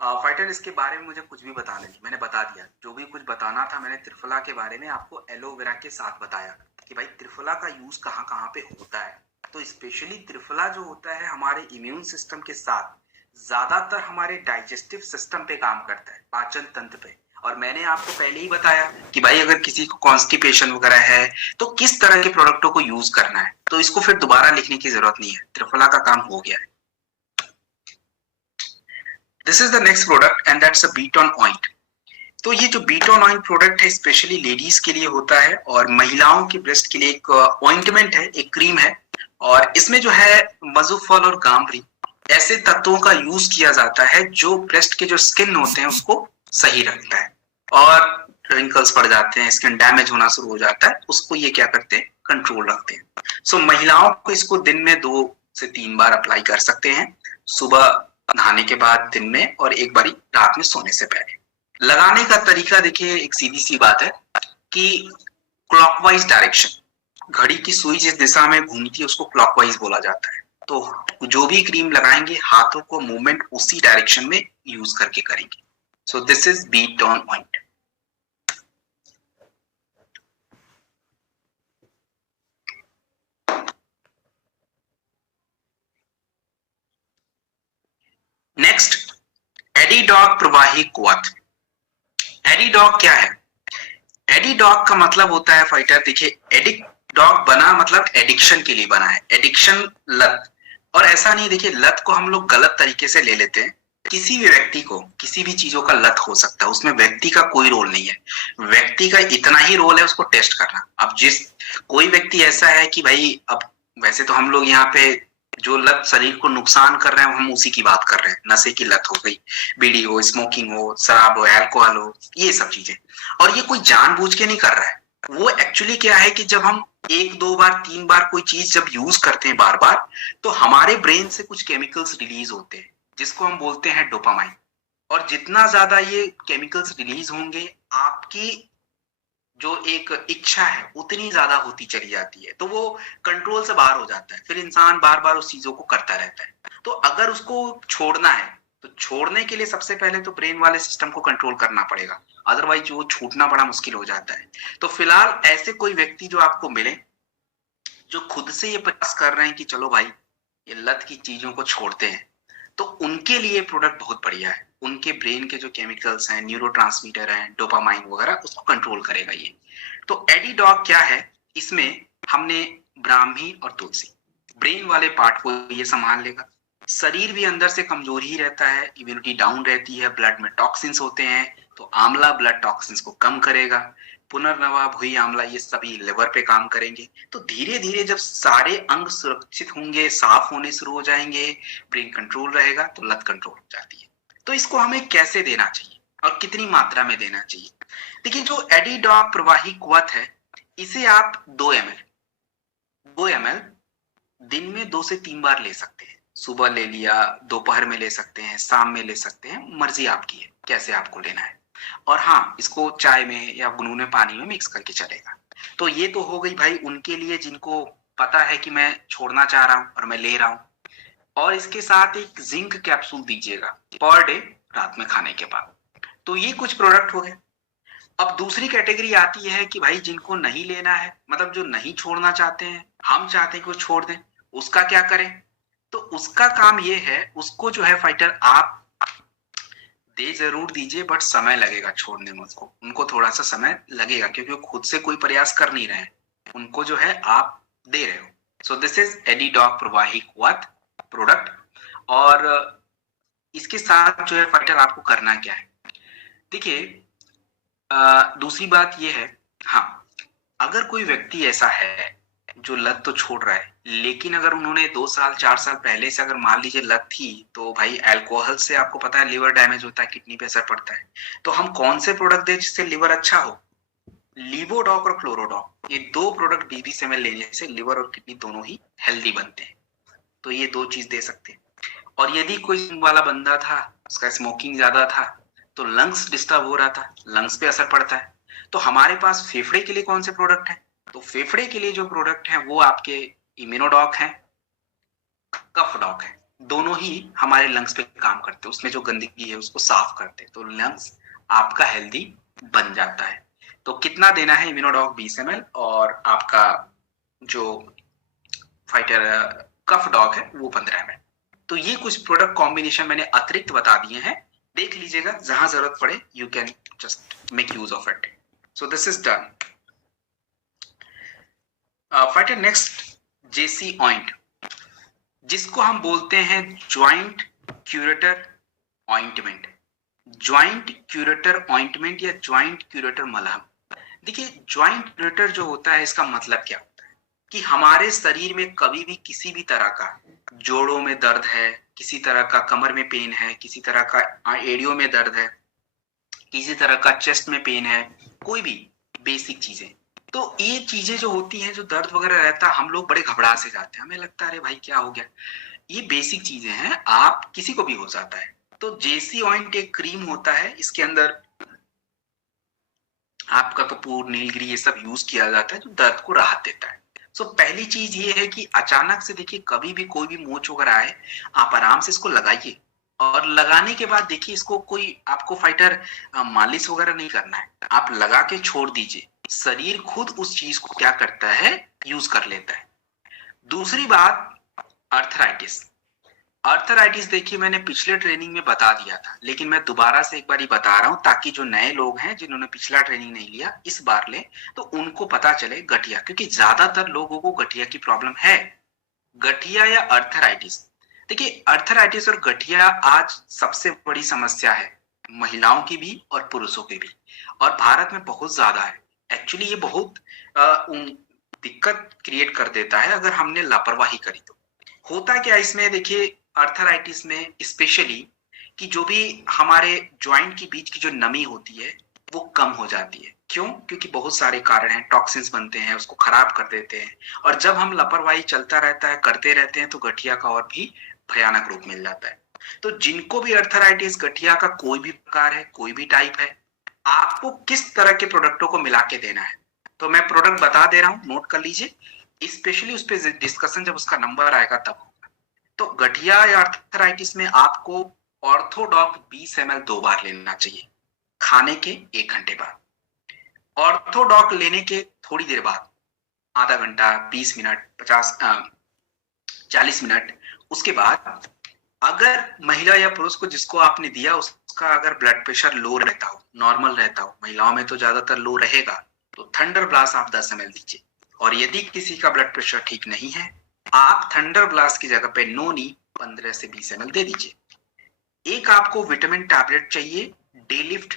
फाइटर, इसके बारे में मुझे कुछ भी बताना नहीं, मैंने बता दिया जो भी कुछ बताना था। मैंने त्रिफला के बारे में आपको एलोवेरा के साथ बताया कि भाई त्रिफला का यूज कहाँ कहाँ पे होता है। तो स्पेशली त्रिफला जो होता है हमारे इम्यून सिस्टम के साथ, ज्यादातर हमारे डाइजेस्टिव सिस्टम पे काम करता है, पाचन तंत्र पे। और मैंने आपको पहले ही बताया कि भाई अगर किसी को कॉन्स्टिपेशन वगैरह है तो किस तरह के प्रोडक्टों को यूज करना है, तो इसको फिर दोबारा लिखने की जरूरत नहीं है, त्रिफला का काम हो गया है। This is the next product and that's a Beeton Oint. तो ये जो बीटॉन ऑइंट प्रोडक्ट है स्पेशली लेडीज के लिए होता है, और महिलाओं के ब्रेस्ट के लिए एक ऑइंटमेंट है, एक क्रीम है। और इसमें जो है मजूफल और गांवरी ऐसे तत्वों का यूज किया जाता है जो ब्रेस्ट के जो स्किन होते हैं उसको सही रखता है। और रिंकल्स पड़ जाते हैं, स्किन डैमेज होना शुरू हो जाता है, उसको ये क्या करते हैं, कंट्रोल रखते हैं। सो महिलाओं को इसको दिन में 2 से 3 बार अप्लाई कर सकते हैं, सुबह नहाने के बाद दिन में, और एक बारी रात में सोने से पहले। लगाने का तरीका देखिए, एक सीधी सी बात है कि क्लॉकवाइज डायरेक्शन, घड़ी की सुई जिस दिशा में घूमती है उसको क्लॉकवाइज बोला जाता है। तो जो भी क्रीम लगाएंगे हाथों को मूवमेंट उसी डायरेक्शन में यूज करके करेंगे। So this is beat on point. Next, Adidog प्रवाही कुवत। एडीडॉक क्या है? एडीडॉक का मतलब होता है फाइटर, देखिए एडिक डॉग बना मतलब एडिक्शन के लिए बना है, एडिक्शन लत। और ऐसा नहीं, देखिए लत को हम लोग गलत तरीके से ले लेते हैं। किसी भी व्यक्ति को किसी भी चीजों का लत हो सकता है, उसमें व्यक्ति का कोई रोल नहीं है। व्यक्ति का इतना ही रोल है उसको टेस्ट करना। अब जिस कोई व्यक्ति ऐसा है कि भाई, अब वैसे तो हम लोग यहाँ पे जो लत शरीर को नुकसान कर रहे हैं हम उसी की बात कर रहे हैं। नशे की लत हो गई, बीड़ी हो, स्मोकिंग हो, शराब हो, अल्कोहल हो, ये सब चीजें। और ये कोई जानबूझ के नहीं कर रहा है। वो एक्चुअली क्या है कि जब हम एक दो बार तीन बार कोई चीज जब यूज करते हैं बार बार, तो हमारे ब्रेन से कुछ केमिकल्स रिलीज होते हैं जिसको हम बोलते हैं डोपामाइन। और जितना ज्यादा ये केमिकल्स रिलीज होंगे, आपकी जो एक इच्छा है उतनी ज्यादा होती चली जाती है, तो वो कंट्रोल से बाहर हो जाता है। फिर इंसान बार बार उस चीजों को करता रहता है। तो अगर उसको छोड़ना है तो छोड़ने के लिए सबसे पहले तो ब्रेन वाले सिस्टम को कंट्रोल करना पड़ेगा, अदरवाइज वो छूटना बड़ा मुश्किल हो जाता है। तो फिलहाल ऐसे कोई व्यक्ति जो आपको मिले जो खुद से ये प्रयास कर रहे हैं कि चलो भाई ये लत की चीजों को छोड़ते हैं, तो उनके लिए प्रोडक्ट बहुत बढ़िया है। उनके ब्रेन के जो केमिकल्स हैं, न्यूरोट्रांसमीटर हैं, डोपामाइन वगैरह, उसको कंट्रोल करेगा ये। तो एडीडॉग क्या है, इसमें हमने ब्राह्मी और तुलसी, ब्रेन वाले पार्ट को ये संभाल लेगा। शरीर भी अंदर से कमजोर ही रहता है, इम्यूनिटी डाउन रहती है, ब्लड में टॉक्सिन्स होते हैं, तो आंवला ब्लड टॉक्सिन्स को कम करेगा। पुनर्नवा, भुई आंवला, ये सभी लिवर पे काम करेंगे। तो धीरे धीरे जब सारे अंग सुरक्षित होंगे, साफ होने शुरू हो जाएंगे, ब्रेन कंट्रोल रहेगा, तो लत कंट्रोल हो जाती है। तो इसको हमें कैसे देना चाहिए और कितनी मात्रा में देना चाहिए? देखिए, जो एडीडॉक प्रवाही कुवत है, इसे आप 2 ml दिन में 2 से 3 बार ले सकते हैं। सुबह ले लिया, दोपहर में ले सकते हैं, शाम में ले सकते हैं, मर्जी आपकी है कैसे आपको लेना है। और हाँ, इसको चाय में या गुनगुने पानी में मिक्स करके चलेगा। तो ये तो हो गई भाई उनके लिए जिनको पता है कि मैं छोड़ना चाह रहा हूं और मैं ले रहा हूं। और इसके साथ एक जिंक कैप्सूल दीजिएगा पर डे, रात में खाने के बाद। तो ये कुछ प्रोडक्ट हो गए। अब दूसरी कैटेगरी आती है कि भाई जिनको नहीं लेना है, मतलब जो नहीं छोड़ना चाहते हैं, हम चाहते हैं कि वो छोड़ दें, उसका क्या करें? तो उसका काम ये है, उसको जो है फाइटर आप दे जरूर दीजिए, बट समय लगेगा छोड़ने में उसको। उनको थोड़ा सा समय लगेगा क्योंकि वो खुद से कोई प्रयास कर नहीं रहे हैं, उनको जो है आप दे रहे हो। सो दिस इज एडीडॉक प्रवाही कुवत प्रोडक्ट। और इसके साथ जो है फाइटर आपको करना क्या है, देखिए दूसरी बात यह है, हाँ, अगर कोई व्यक्ति ऐसा है जो लत तो छोड़ रहा है, लेकिन अगर उन्होंने 2 साल 4 साल पहले से अगर मान लीजिए लत थी, तो भाई अल्कोहल से आपको पता है लिवर डैमेज होता है, किडनी पे असर पड़ता है। तो हम कौन से प्रोडक्ट दें जिससे लिवर अच्छा हो? लिवोडॉक और क्लोरोडॉक, ये 2 प्रोडक्ट 20 ml लेने से लिवर और किडनी दोनों ही हेल्दी बनते हैं। तो ये 2 चीज दे सकते हैं। और यदि कोई वाला बंदा था, उसका स्मोकिंग ज्यादा था, तो लंग्स डिस्टर्ब हो रहा था, लंग्स पे असर पड़ता है, तो हमारे पास फेफड़े के लिए कौन से प्रोडक्ट है? तो फेफड़े के लिए जो प्रोडक्ट है वो आपके इम्यूनोडॉक है, कफ डॉक है। दोनों ही हमारे लंग्स पे काम करते हैं, उसमें जो गंदगी है उसको साफ करते हैं, तो लंग्स आपका हेल्दी बन जाता है। तो कितना देना है? इम्यूनोडॉक 20 ml और आपका जो फाइटर कफ डॉग है वो 15 ml। तो ये कुछ प्रोडक्ट कॉम्बिनेशन मैंने अतिरिक्त बता दिए हैं, देख लीजिएगा, जहां जरूरत पड़े you can just make use of it. So this is done. Fighter next, JC Oint, जिसको हम बोलते हैं joint curator ointment, joint curator ointment या ज्वाइंट क्यूरेटर मलहम। देखिए, ज्वाइंट क्यूरेटर जो होता है, इसका मतलब क्या होता है कि हमारे शरीर में कभी भी किसी भी तरह का जोड़ों में दर्द है, किसी तरह का कमर में पेन है, किसी तरह का एड़ियों में दर्द है, किसी तरह का चेस्ट में पेन है, कोई भी बेसिक चीजें, तो ये चीजें जो होती हैं, जो दर्द वगैरह रहता है, हम लोग बड़े घबरा से जाते हैं, हमें लगता है अरे भाई क्या हो गया। ये बेसिक चीजें हैं, आप किसी को भी हो जाता है। तो जेसी ऑइंट एक क्रीम होता है, इसके अंदर आपका कपूर, नीलगिरी ये सब यूज किया जाता है जो दर्द को राहत देता है। सो पहली चीज ये है कि अचानक से देखिए कभी भी कोई भी मोच वगैरह आए, आप आराम से इसको लगाइए, और लगाने के बाद देखिए इसको कोई आपको फाइटर मालिश वगैरह नहीं करना है, आप लगा के छोड़ दीजिए, शरीर खुद उस चीज को क्या करता है, यूज कर लेता है। दूसरी बात, अर्थराइटिस। अर्थराइटिस देखिए मैंने पिछले ट्रेनिंग में बता दिया था, लेकिन मैं दोबारा से एक बार ही बता रहा हूं ताकि जो नए लोग हैं जिन्होंने पिछला ट्रेनिंग नहीं लिया इस बार ले, तो उनको पता चले गठिया, क्योंकि ज्यादातर लोगों को गठिया की प्रॉब्लम है। गठिया या अर्थराइटिस, देखिए अर्थराइटिस और गठिया आज सबसे बड़ी समस्या है, महिलाओं की भी और पुरुषों की भी, और भारत में बहुत ज्यादा है। एक्चुअली ये बहुत दिक्कत क्रिएट कर देता है अगर हमने लापरवाही करी तो। होता क्या इसमें देखिए, अर्थराइटिस में स्पेशली कि जो भी हमारे ज्वाइंट के बीच की जो नमी होती है वो कम हो जाती है। क्यों? क्योंकि बहुत सारे कारण हैं, टॉक्सिन्स बनते हैं, उसको खराब कर देते हैं, और जब हम लापरवाही चलता रहता है, करते रहते हैं, तो गठिया का और भी भयानक रूप मिल जाता है। तो जिनको भी अर्थराइटिस, गठिया का कोई भी प्रकार है, कोई भी टाइप है, आपको किस तरह के प्रोडक्टों को मिला के देना है, तो मैं प्रोडक्ट बता दे रहा हूं, नोट कर लीजिए, स्पेशली उस पर डिस्कशन जब उसका नंबर आएगा तब। तो गठिया या अर्थराइटिस में आपको ऑर्थोडॉक 20 ml 2 बार लेना चाहिए, खाने के 1 घंटे बाद। ऑर्थोडॉक लेने के थोड़ी देर बाद, आधा घंटा, 20 मिनट, 40 मिनट, उसके बाद अगर महिला या पुरुष को जिसको आपने दिया उसका अगर ब्लड प्रेशर लो रहता हो, नॉर्मल रहता हो, महिलाओं में तो ज्यादातर लो रहेगा, तो थंडर ब्लास्ट आप 10 ml दीजिए। और यदि किसी का ब्लड प्रेशर ठीक नहीं है, आप थंडर ब्लास्ट की जगह पे नोनी 15 से 20 ml दे दीजिए। एक आपको विटामिन टैबलेट चाहिए, डेलिफ्ट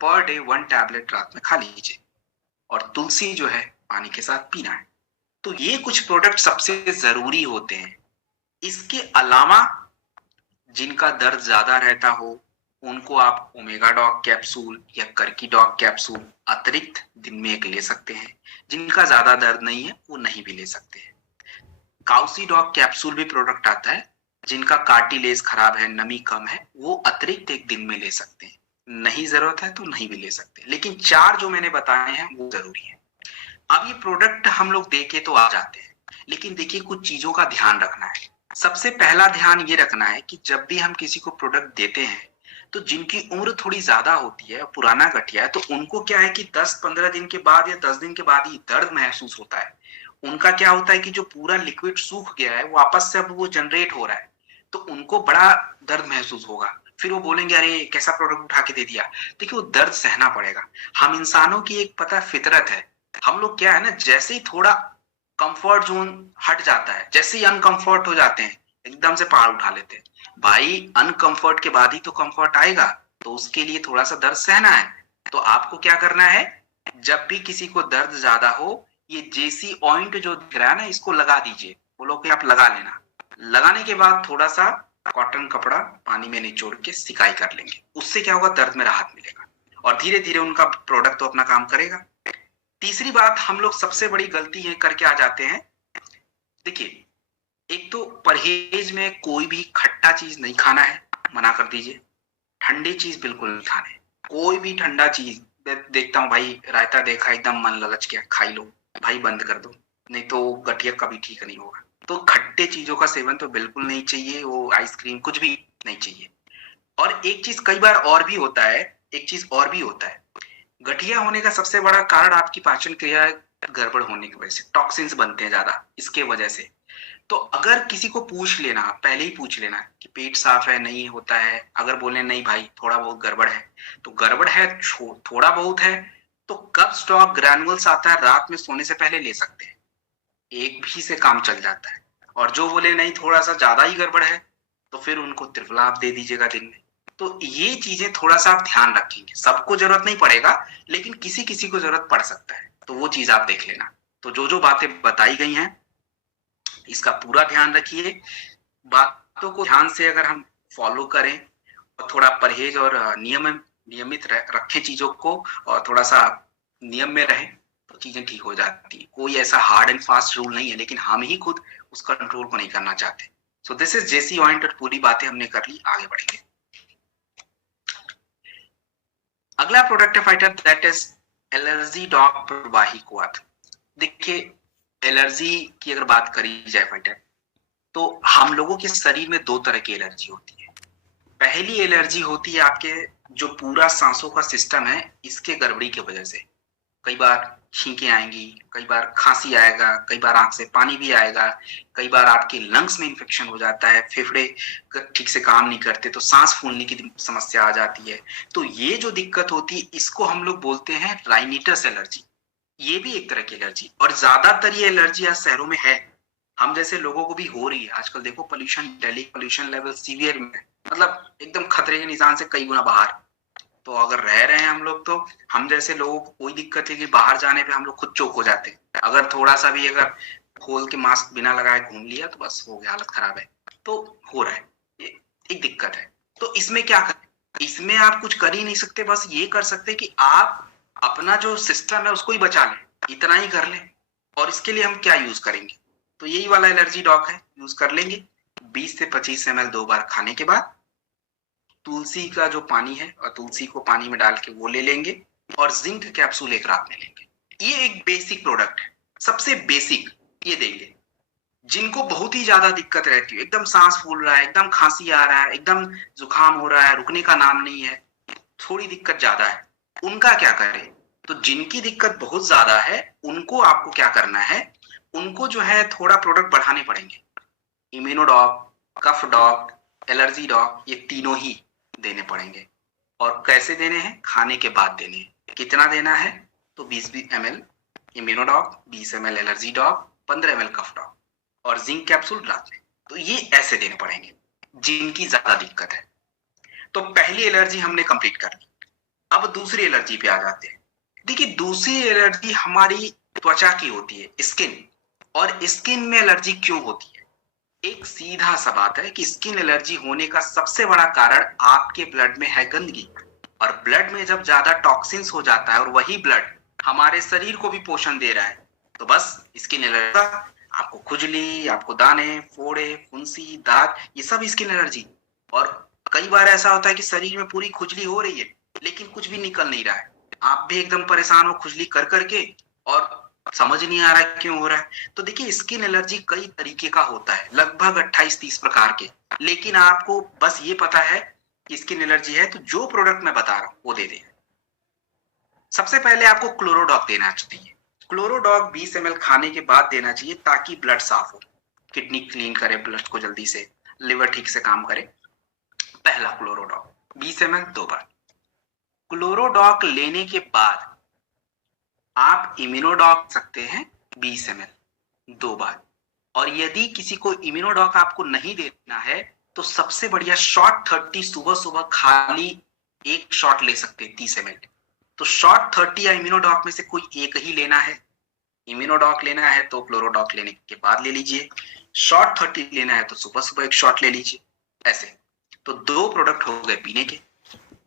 पर डे 1 टैबलेट रात में खा लीजिए, और तुलसी जो है पानी के साथ पीना है। तो ये कुछ प्रोडक्ट सबसे जरूरी होते हैं। इसके अलावा जिनका दर्द ज्यादा रहता हो उनको आप ओमेगा डॉग कैप्सूल या करकी डॉग कैप्सूल अतिरिक्त दिन में एक ले सकते हैं। जिनका ज्यादा दर्द नहीं है वो नहीं भी ले सकते हैं। काउसी डॉग कैप्सूल भी प्रोडक्ट आता है, जिनका कार्टिलेज खराब है, नमी कम है, वो अतिरिक्त एक दिन में ले सकते हैं। नहीं जरूरत है तो नहीं भी ले सकते, लेकिन 4 जो मैंने बताए हैं वो जरूरी है। अब ये प्रोडक्ट हम लोग देके तो आ जाते हैं, लेकिन देखिए कुछ चीजों का ध्यान रखना है। सबसे पहला ध्यान ये रखना है कि जब भी हम किसी को प्रोडक्ट देते हैं तो जिनकी उम्र थोड़ी ज्यादा होती है, पुराना गठिया है, तो उनको क्या है कि 10-15 दिन के बाद या 10 दिन के बाद ही दर्द महसूस होता है। उनका क्या होता है कि जो पूरा लिक्विड सूख गया है वापस से अब वो जनरेट हो रहा है, तो उनको बड़ा दर्द महसूस होगा। फिर वो बोलेंगे अरे कैसा प्रोडक्ट उठा के दे दिया। देखिए वो दर्द सहना पड़ेगा। हम इंसानों की एक पता फितरत है, हम लोग क्या है ना, जैसे ही थोड़ा कंफर्ट जोन हट जाता है, जैसे ही अनकंफर्ट हो जाते हैं, एकदम से पहाड़ उठा लेते हैं। भाई अनकंफर्ट के बाद ही तो कंफर्ट आएगा, तो उसके लिए थोड़ा सा दर्द सहना है। तो आपको क्या करना है, जब भी किसी को दर्द ज्यादा हो, ये जेसी ऑइंट जो दिख रहा है ना, इसको लगा दीजिए। बोलो कि आप लगा लेना। लगाने के बाद थोड़ा सा कॉटन कपड़ा पानी में निचोड़ के सिकाई कर लेंगे, उससे क्या होगा, दर्द में राहत मिलेगा, और धीरे धीरे उनका प्रोडक्ट तो अपना काम करेगा। तीसरी बात, हम लोग सबसे बड़ी गलती है करके आ जाते हैं। देखिए एक तो परहेज में कोई भी खट्टा चीज नहीं खाना है, मना कर दीजिए। ठंडी चीज बिल्कुल नहीं खाने, कोई भी ठंडा चीज। देखता हूँ भाई रायता देखा, एकदम मन ललच गया, खा ही लो, भाई बंद कर दो, नहीं तो गठिया कभी ठीक नहीं होगा। तो खट्टे चीजों का सेवन तो बिल्कुल नहीं चाहिए, वो आइसक्रीम कुछ भी नहीं चाहिए। और एक चीज कई बार और भी होता है, एक चीज और भी होता है, गठिया होने का सबसे बड़ा कारण आपकी पाचन क्रिया गड़बड़ होने की वजह से, टॉक्सिन्स बनते हैं ज्यादा इसके वजह से। तो अगर किसी को पूछ लेना, पहले ही पूछ लेना कि पेट साफ है, नहीं होता है, अगर बोले नहीं भाई थोड़ा बहुत गड़बड़ है, तो गड़बड़ है, थोड़ा बहुत है, तो कप स्टॉक ग्रैनुअल्स आता है, रात में सोने से पहले ले सकते हैं, एक भी से काम चल जाता है। और जो बोले नहीं थोड़ा सा ज्यादा ही गड़बड़ है, तो फिर उनको त्रिफला आप दे दीजिएगा दिन में। तो ये चीजें थोड़ा सा आप ध्यान रखेंगे, सबको जरूरत नहीं पड़ेगा, लेकिन किसी किसी को जरूरत पड़ सकता है, तो वो चीज आप देख लेना। तो जो जो बातें बताई गई हैं इसका पूरा ध्यान रखिए। बातों को ध्यान से अगर हम फॉलो करें और थोड़ा परहेज और नियमित रखें चीजों को, और थोड़ा सा नियम में रहें, तो चीजें ठीक हो जाती है। कोई ऐसा हार्ड एंड फास्ट रूल नहीं है, लेकिन हम ही खुद उस कंट्रोल को नहीं करना चाहते। सो दिस इज जेसी ऑइंट, और पूरी बातें हमने कर ली, आगे बढ़ेंगे। अगला प्रोडक्ट है fighter, that is allergy dog प्रवाही क्वाथ। देखिए, एलर्जी की अगर बात करी जाए फाइटर, तो हम लोगों के शरीर में दो तरह की एलर्जी होती है। पहली एलर्जी होती है आपके जो पूरा सांसों का सिस्टम है इसके गड़बड़ी की वजह से। कई बार छींकें आएंगी, कई बार खांसी आएगा, कई बार आंख से पानी भी आएगा, कई बार आपके लंग्स में इंफेक्शन हो जाता है, फेफड़े ठीक से काम नहीं करते तो सांस फूलने की समस्या आ जाती है। तो ये जो दिक्कत होती है इसको हम लोग बोलते हैं राइनिटस एलर्जी। ये भी एक तरह की एलर्जी, और ज्यादातर ये एलर्जी आज शहरों में है। हम जैसे लोगों को भी हो रही है आजकल। देखो pollution, Delhi pollution level severe में है, मतलब एकदम खतरे के निशान से कई गुना बाहर। तो अगर रह रहे हैं हम लोग, तो हम जैसे लोगों को कोई दिक्कत है कि बाहर जाने पे हम लोग खुद चोक हो जाते हैं। अगर थोड़ा सा भी अगर खोल के मास्क बिना लगाए घूम लिया तो बस हो गया, हालत खराब है। तो हो रहा है, ये एक दिक्कत है। तो इसमें क्या करें? इसमें आप कुछ कर ही नहीं सकते, बस ये कर सकते कि आप अपना जो सिस्टम है उसको ही बचा लें, इतना ही कर लें। और इसके लिए हम क्या यूज करेंगे? तो यही वाला एलर्जी डॉग है, यूज कर लेंगे। 20 से 25 ml 2 बार खाने के बाद तुलसी का जो पानी है, और तुलसी को पानी में डाल के वो ले लेंगे, और जिंक कैप्सूल एक रात में लेंगे। ये एक बेसिक प्रोडक्ट है, सबसे बेसिक ये देंगे। जिनको बहुत ही ज्यादा दिक्कत रहती है, एकदम सांस फूल रहा है, एकदम खांसी आ रहा है, एकदम जुकाम हो रहा है, रुकने का नाम नहीं है, थोड़ी दिक्कत ज्यादा है, उनका क्या करें? तो जिनकी दिक्कत बहुत ज्यादा है उनको आपको क्या करना है, उनको जो है थोड़ा प्रोडक्ट बढ़ाने पड़ेंगे। इम्यूनोडॉग, कफ डॉग, एलर्जी डॉग, ये तीनों ही देने पड़ेंगे। और कैसे देने हैं? खाने के बाद देने हैं। कितना देना है? तो 20 ml Immunodog, 20 ml allergy dog, 15 ml कफ डॉग, और जिंक कैप्सूल रात में। तो ये ऐसे देने पड़ेंगे जिनकी ज्यादा दिक्कत है। तो पहली एलर्जी हमने कंप्लीट कर ली। अब दूसरी एलर्जी पे आ जाते हैं। देखिए, दूसरी एलर्जी हमारी त्वचा की होती है, स्किन। और स्किन में एलर्जी क्यों होती है? एक सीधा सा बात है कि स्किन एलर्जी होने का सबसे बड़ा कारण आपके ब्लड में है गंदगी। और ब्लड में जब ज्यादा टॉक्सिन्स हो जाता है, और वही ब्लड हमारे शरीर को भी पोषण दे रहा है, तो बस स्किन एलर्जी। आपको खुजली, आपको दाने, फोड़े, फुंसी, दाग, ये सब स्किन एलर्जी। और कई बार ऐसा होता है कि शरीर में पूरी खुजली हो रही है लेकिन कुछ भी निकल नहीं रहा है, आप भी एकदम परेशान हो खुजली कर करके, और समझ नहीं आ रहा है क्यों हो रहा है। तो देखिए, स्किन एलर्जी कई तरीके का होता है, लगभग 28-30 प्रकार के। लेकिन आपको बस ये पता है कि स्किन एलर्जी है तो जो प्रोडक्ट मैं बता रहा हूं वो दे दें। सबसे पहले आपको क्लोरोडॉग देना चाहिए। क्लोरोडॉग 20 ml खाने के बाद देना चाहिए ताकि ब्लड साफ हो, किडनी क्लीन करे ब्लड को जल्दी से, लिवर ठीक से काम करे। पहला क्लोरोडॉग 20 ml 2 बार। क्लोरोडॉग लेने के बाद आप इम्यूनोडॉग सकते हैं 20 ml 2 बार। और यदि किसी को इम्यूनोडॉग आपको नहीं देना है तो सबसे बढ़िया शॉर्ट 30 सुबह सुबह खाली एक शॉट ले सकते हैं 30 ml। तो शॉर्ट 30 या इम्यूनोडॉग में से कोई एक ही लेना है। इम्यूनोडॉग लेना है तो क्लोरोडॉग लेने के बाद ले लीजिए, शॉर्ट 30 लेना है तो सुबह सुबह एक शॉट ले लीजिए। ऐसे तो 2 प्रोडक्ट हो गए पीने के।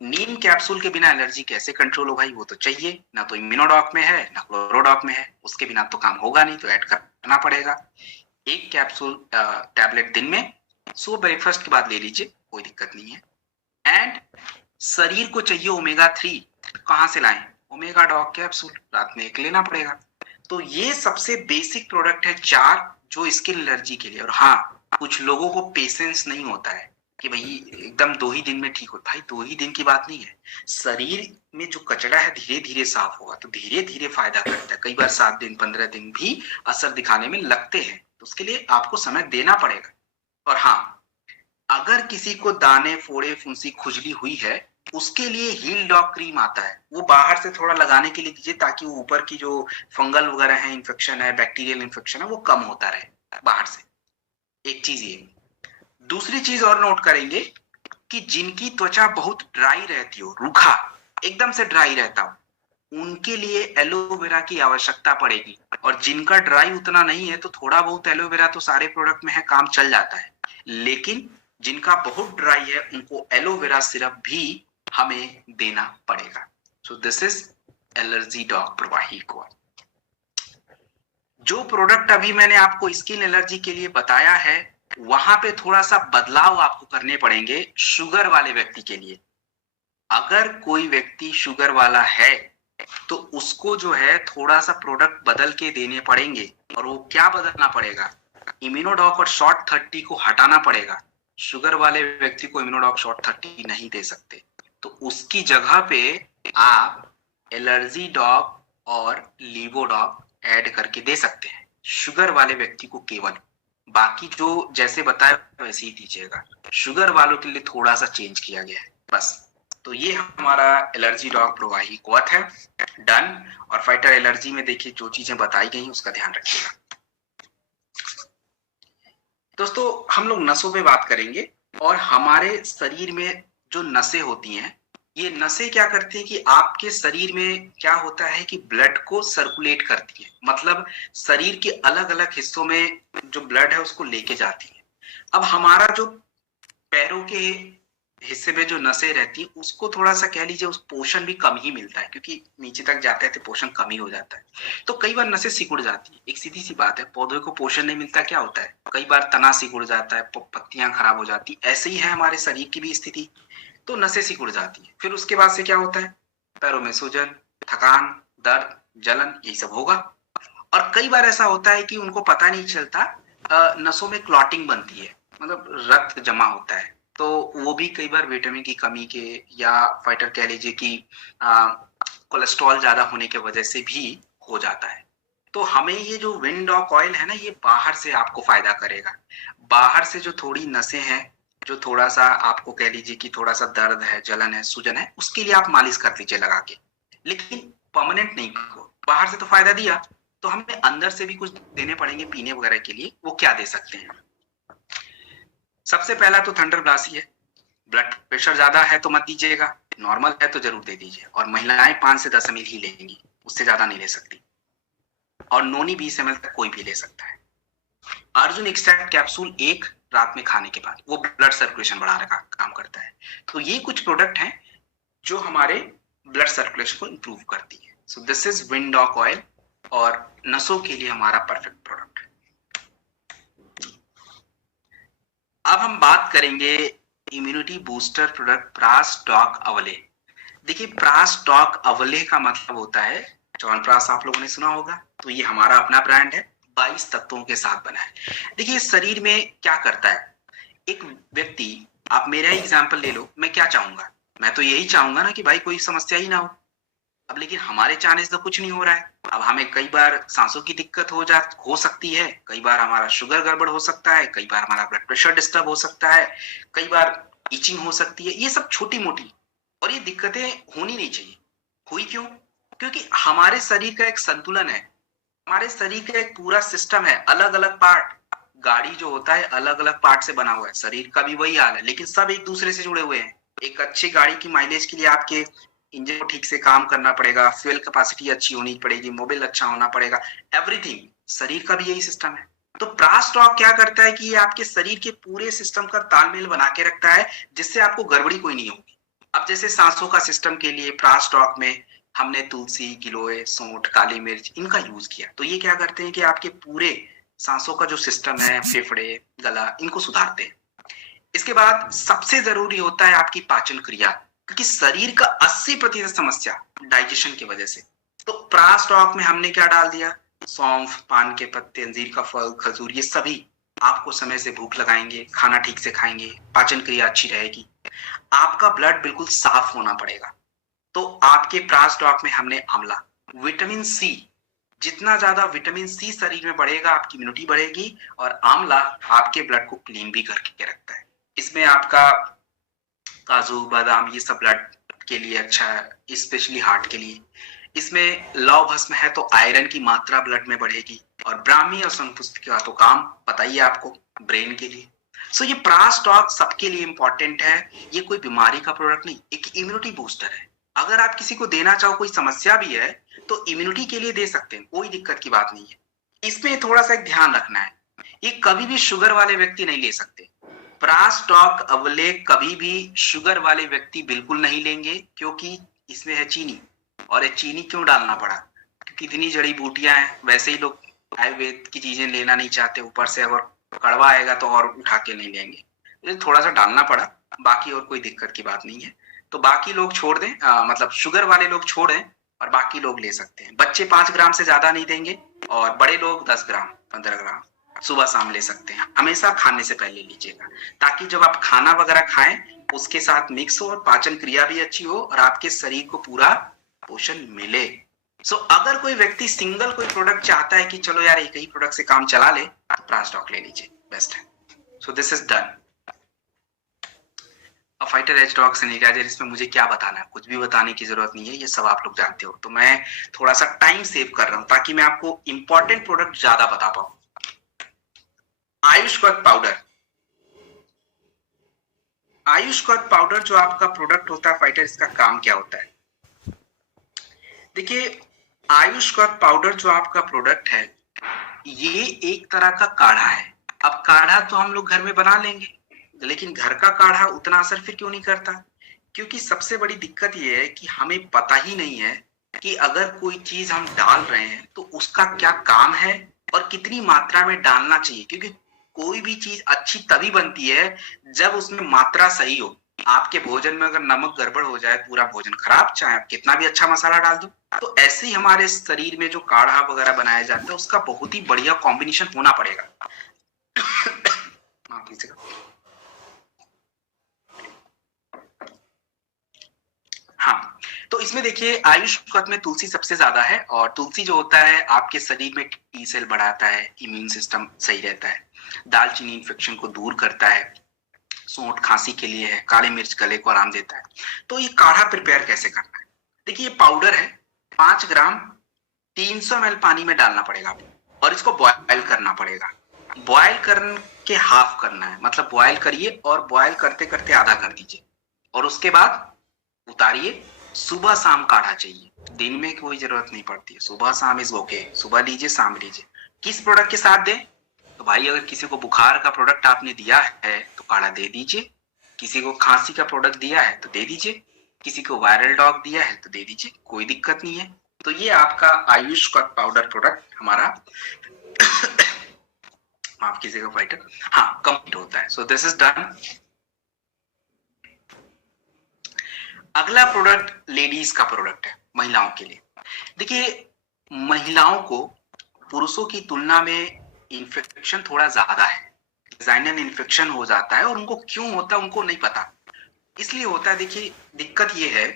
नीम कैप्सूल के बिना एलर्जी कैसे कंट्रोल हो भाई? वो तो चाहिए, ना तो इम्यूनोडॉग में है ना क्लोरोडॉग में है, उसके बिना तो काम होगा नहीं, तो ऐड करना पड़ेगा। एक कैप्सूल टैबलेट दिन में, सुबह ब्रेकफास्ट के बाद ले लीजिए, कोई दिक्कत नहीं है। एंड शरीर को चाहिए ओमेगा 3, कहां से लाएं? ओमेगा डॉग कैप्सूल रात में एक लेना पड़ेगा। तो ये सबसे बेसिक प्रोडक्ट है 4 जो स्किन एलर्जी के लिए। और हाँ, कुछ लोगों को पेशेंस नहीं होता है कि भाई एकदम 2 ही दिन में ठीक हो। भाई 2 ही दिन की बात नहीं है, शरीर में जो कचरा है धीरे धीरे साफ होगा, तो धीरे धीरे फायदा करता है। कई बार 7 दिन 15 दिन भी असर दिखाने में लगते हैं, तो उसके लिए आपको समय देना पड़ेगा। और हाँ, अगर किसी को दाने, फोड़े, फुंसी, खुजली हुई है, उसके लिए हील डॉग क्रीम आता है, वो बाहर से थोड़ा लगाने के लिए दीजिए ताकि वो ऊपर की जो फंगल वगैरह है, इन्फेक्शन है, बैक्टीरियल इन्फेक्शन है, वो कम होता रहे बाहर से। एक चीज ये। दूसरी चीज और नोट करेंगे कि जिनकी त्वचा बहुत ड्राई रहती हो, रूखा, एकदम से ड्राई रहता हो, उनके लिए एलोवेरा की आवश्यकता पड़ेगी। और जिनका ड्राई उतना नहीं है तो थोड़ा बहुत एलोवेरा तो सारे प्रोडक्ट में है, काम चल जाता है। लेकिन जिनका बहुत ड्राई है उनको एलोवेरा सिरप भी हमें देना पड़ेगा। सो दिस इज एलर्जी डॉग प्रवाही को। जो प्रोडक्ट अभी मैंने आपको स्किन एलर्जी के लिए बताया है, वहां पे थोड़ा सा बदलाव आपको करने पड़ेंगे शुगर वाले व्यक्ति के लिए। अगर कोई व्यक्ति शुगर वाला है तो उसको जो है थोड़ा सा प्रोडक्ट बदल के देने पड़ेंगे। और वो क्या बदलना पड़ेगा, इम्यूनोडॉक और शॉर्ट 30 को हटाना पड़ेगा। शुगर वाले व्यक्ति को इम्यूनोडॉक शॉर्ट 30 नहीं दे सकते, तो उसकी जगह पे आप एलर्जी डॉग और लीवोडॉग ऐड करके दे सकते हैं शुगर वाले व्यक्ति को केवल। बाकी जो जैसे बताया वैसे ही दीजिएगा। शुगर वालों के लिए थोड़ा सा चेंज किया गया है बस। तो ये हमारा एलर्जी डॉग प्रवाही क्वथ है, डन। और फाइटर एलर्जी में देखिए जो चीजें बताई गई उसका ध्यान रखिएगा। दोस्तों हम लोग नसों पे बात करेंगे, और हमारे शरीर में जो नसें होती हैं, ये नसें क्या करती हैं कि आपके शरीर में क्या होता है कि ब्लड को सर्कुलेट करती है, मतलब शरीर के अलग अलग हिस्सों में जो ब्लड है उसको लेके जाती है। अब हमारा जो पैरों के हिस्से में जो नसें रहती है उसको थोड़ा सा कह लीजिए उस पोषण भी कम ही मिलता है, क्योंकि नीचे तक जाते हैं तो पोषण कम ही हो जाता है। तो कई बार नसें सिकुड़ जाती है। एक सीधी सी बात है, पौधे को पोषण नहीं मिलता क्या होता है, कई बार तना सिकुड़ जाता है, पत्तियां खराब हो जाती, ऐसे ही है हमारे शरीर की भी स्थिति। तो नसें सिकुड़ जाती है, फिर उसके बाद से क्या होता है, पैरों में सूजन, थकान, दर्द, जलन, यही सब होगा। और कई बार ऐसा होता है कि उनको पता नहीं चलता, नसों में क्लॉटिंग बनती है, मतलब रक्त जमा होता है। तो वो भी कई बार विटामिन की कमी के, या फाइटर कह लीजिए कि कोलेस्ट्रॉल ज्यादा होने की वजह से भी हो जाता है। तो हमें ये जो विंडॉक ऑयल है ना, ये बाहर से आपको फायदा करेगा। बाहर से जो थोड़ी नसें हैं, जो थोड़ा सा आपको कह लीजिए कि थोड़ा सा दर्द है, जलन है, सूजन है, उसके लिए आप मालिश कर दीजिए लगा के, लेकिन परमानेंट नहीं करो। बाहर से तो फायदा दिया, तो हमें अंदर से भी कुछ देने पड़ेंगे पीने वगैरह के लिए। वो क्या दे सकते हैं, सबसे पहला तो थंडर ब्लास्ट ही है। ब्लड प्रेशर ज्यादा है तो मत दीजिएगा, नॉर्मल है तो जरूर दे दीजिए। और महिलाएं 5 से 10 ml ही लेंगी, उससे ज्यादा नहीं ले सकती। और नोनी 20 ml तक कोई भी ले सकता है। अर्जुन एक्सट्रैक्ट कैप्सूल एक रात में खाने के बाद, वो ब्लड सर्कुलेशन बढ़ाने का काम करता है। तो ये कुछ प्रोडक्ट हैं जो हमारे ब्लड सर्कुलेशन को इंप्रूव करती है। सो दिस इज विंडॉक ऑयल, और नसों के लिए हमारा परफेक्ट प्रोडक्ट है। अब हम बात करेंगे इम्यूनिटी बूस्टर प्रोडक्ट प्रास डॉक अवले। देखिए प्रास डॉक अवले का मतलब होता है च्यवनप्राश, आप लोगों ने सुना होगा। तो ये हमारा अपना ब्रांड है, 22 तत्वों के साथ बना है। देखिए शरीर में क्या करता है एक व्यक्ति, आप मेरा ही एग्जाम्पल ले लो, मैं क्या चाहूंगा, मैं तो यही चाहूंगा ना कि भाई कोई समस्या ही ना हो। अब लेकिन हमारे चाहने से तो कुछ नहीं हो रहा है। अब हमें कई बार सांसों की दिक्कत हो सकती है, कई बार हमारा शुगर गड़बड़ हो सकता है, कई बार हमारा ब्लड प्रेशर डिस्टर्ब हो सकता है, कई बार इचिंग हो सकती है। ये सब छोटी मोटी, और ये दिक्कतें होनी नहीं चाहिए। हुई क्यों, क्योंकि हमारे शरीर का एक संतुलन है, हमारे शरीर का एक पूरा सिस्टम है, अलग अलग पार्ट। गाड़ी जो होता है अलग अलग पार्ट से बना हुआ है, शरीर का भी वही हाल है, लेकिन सब एक दूसरे से जुड़े हुए हैं। एक अच्छी गाड़ी की माइलेज के लिए आपके इंजन को ठीक से काम करना पड़ेगा, फ्यूल कैपेसिटी अच्छी होनी पड़ेगी, मोबिल अच्छा होना पड़ेगा, एवरीथिंग। शरीर का भी यही सिस्टम है। तो प्रास्टॉक क्या करता है कि ये आपके शरीर के पूरे सिस्टम का तालमेल बना के रखता है, जिससे आपको गड़बड़ी कोई नहीं होगी। अब जैसे सांसों का सिस्टम के लिए प्रास्टॉक में हमने तुलसी, गिलोय, सौंठ, काली मिर्च इनका यूज किया। तो ये क्या करते हैं कि आपके पूरे सांसों का जो सिस्टम है, फेफड़े, गला, इनको सुधारते हैं। इसके बाद सबसे जरूरी होता है आपकी पाचन क्रिया, क्योंकि शरीर का 80% समस्या डाइजेशन की वजह से। तो प्रास्टॉक में हमने क्या डाल दिया, सौंफ, पान के पत्ते, अंजीर का फल, खजूर, ये सभी आपको समय से भूख लगाएंगे, खाना ठीक से खाएंगे, पाचन क्रिया अच्छी रहेगी, आपका ब्लड बिल्कुल साफ होना पड़ेगा। तो आपके प्रास्टॉक में हमने आंवला, विटामिन सी, जितना ज्यादा विटामिन सी शरीर में बढ़ेगा आपकी इम्यूनिटी बढ़ेगी। और आंवला आपके ब्लड को क्लीन भी करके रखता है। इसमें आपका काजू, बादाम, ये सब ब्लड के लिए अच्छा है, स्पेशली हार्ट के लिए। इसमें लौह भस्म है तो आयरन की मात्रा ब्लड में बढ़ेगी। और ब्राह्मी और शंखपुष्प का तो काम पता ही है आपको, ब्रेन के लिए। सो ये प्रास्टॉक सबके लिए इंपॉर्टेंट है। ये कोई बीमारी का प्रोडक्ट नहीं, एक इम्यूनिटी बूस्टर है। अगर आप किसी को देना चाहो, कोई समस्या भी है, तो इम्यूनिटी के लिए दे सकते हैं, कोई दिक्कत की बात नहीं है। इसमें थोड़ा सा एक ध्यान रखना है, ये कभी भी शुगर वाले व्यक्ति नहीं ले सकते। प्रास्टॉक अवले कभी भी शुगर वाले व्यक्ति बिल्कुल नहीं लेंगे, क्योंकि इसमें है चीनी। और ये चीनी क्यों डालना पड़ा, क्योंकि इतनी जड़ी बूटियां हैं, वैसे ही लोग आयुर्वेद की चीजें लेना नहीं चाहते, ऊपर से अगर कड़वा आएगा तो और उठा के नहीं लेंगे, तो थोड़ा सा डालना पड़ा। बाकी और कोई दिक्कत की बात नहीं है। तो बाकी लोग छोड़ दें, मतलब शुगर वाले लोग छोड़ें, और बाकी लोग ले सकते हैं। बच्चे 5 ग्राम से ज्यादा नहीं देंगे और बड़े लोग 10 ग्राम 15 ग्राम सुबह शाम ले सकते हैं। हमेशा खाने से पहले लीजिएगा, ताकि जब आप खाना वगैरह खाएं उसके साथ मिक्स हो और पाचन क्रिया भी अच्छी हो और आपके शरीर को पूरा पोषण मिले। सो अगर कोई व्यक्ति सिंगल कोई प्रोडक्ट चाहता है कि चलो यार एक ही प्रोडक्ट से काम चला ले, तो प्रास्टॉक ले लीजिए, बेस्ट है। So this is done. Fighter edge dog sanitizer, इसमें मुझे क्या बताना है, कुछ भी बताने की जरूरत नहीं है, ये सब आप लोग जानते हो। तो मैं थोड़ा सा टाइम सेव कर रहा हूं ताकि मैं आपको इंपॉर्टेंट प्रोडक्ट ज्यादा बता पाऊं। आयुष क्वथ पाउडर, आयुष क्वथ पाउडर जो आपका प्रोडक्ट होता है फाइटर, इसका काम क्या होता है? देखिए, आयुष क्वथ पाउडर जो आपका प्रोडक्ट है, ये एक तरह का काढ़ा है। अब काढ़ा तो हम लोग घर में बना लेंगे, लेकिन घर का काढ़ा उतना असर फिर क्यों नहीं करता? क्योंकि सबसे बड़ी दिक्कत ये है कि हमें पता ही नहीं है कि अगर कोई चीज हम डाल रहे हैं तो उसका क्या काम है और कितनी मात्रा में डालना चाहिए। क्योंकि कोई भी चीज अच्छी तभी बनती है जब उसमें मात्रा सही हो। आपके भोजन में अगर नमक गड़बड़ हो जाए, पूरा भोजन खराब, चाहे आप कितना भी अच्छा मसाला डाल दो। तो ऐसे ही हमारे शरीर में जो काढ़ा वगैरह बनाया जाता है, उसका बहुत ही बढ़िया कॉम्बिनेशन होना पड़ेगा। माफ कीजिएगा। हाँ, तो इसमें देखिए आयुष क्वथ में तुलसी सबसे ज्यादा है, और तुलसी जो होता है आपके शरीर में टी सेल बढ़ाता है, इम्यून सिस्टम सही रहता है, दालचीनी इन्फेक्शन को दूर करता है, सोंठ खांसी के लिए है, काली मिर्च गले को आराम देता है। तो ये काढ़ा प्रिपेयर कैसे करना है? देखिए, ये पाउडर है, 5 ग्राम 300 ml पानी में डालना पड़ेगा आपको, और इसको बॉयल करना पड़ेगा। बॉयल करके हाफ करना है, मतलब बॉयल करिए और बॉयल करते करते आधा कर दीजिए, और उसके बाद उतारिए। सुबह शाम काढ़ा चाहिए, दिन में कोई जरूरत नहीं पड़ती है, सुबह शाम इज ओके। सुबह लीजिए, शाम लीजिए। किस प्रोडक्ट के साथ दें? तो भाई, अगर किसी को बुखार का प्रोडक्ट आपने दिया है तो काढ़ा दे दीजिए, किसी को खांसी का प्रोडक्ट दिया है तो दे दीजिए, किसी को वायरल डॉग दिया है तो दे दीजिए, कोई दिक्कत नहीं है। तो ये आपका आयुष क्वथ पाउडर प्रोडक्ट हमारा माफ कीजिएगा फाइटर, हाँ, कंप्लीट होता है। So this is done. अगला प्रोडक्ट लेडीज का प्रोडक्ट है, महिलाओं के लिए। देखिए, महिलाओं को पुरुषों की तुलना में इन्फेक्शन थोड़ा ज्यादा है, डिजाइनल इन्फेक्शन हो जाता है, और उनको क्यों होता है उनको नहीं पता, इसलिए होता है। देखिए, दिक्कत ये है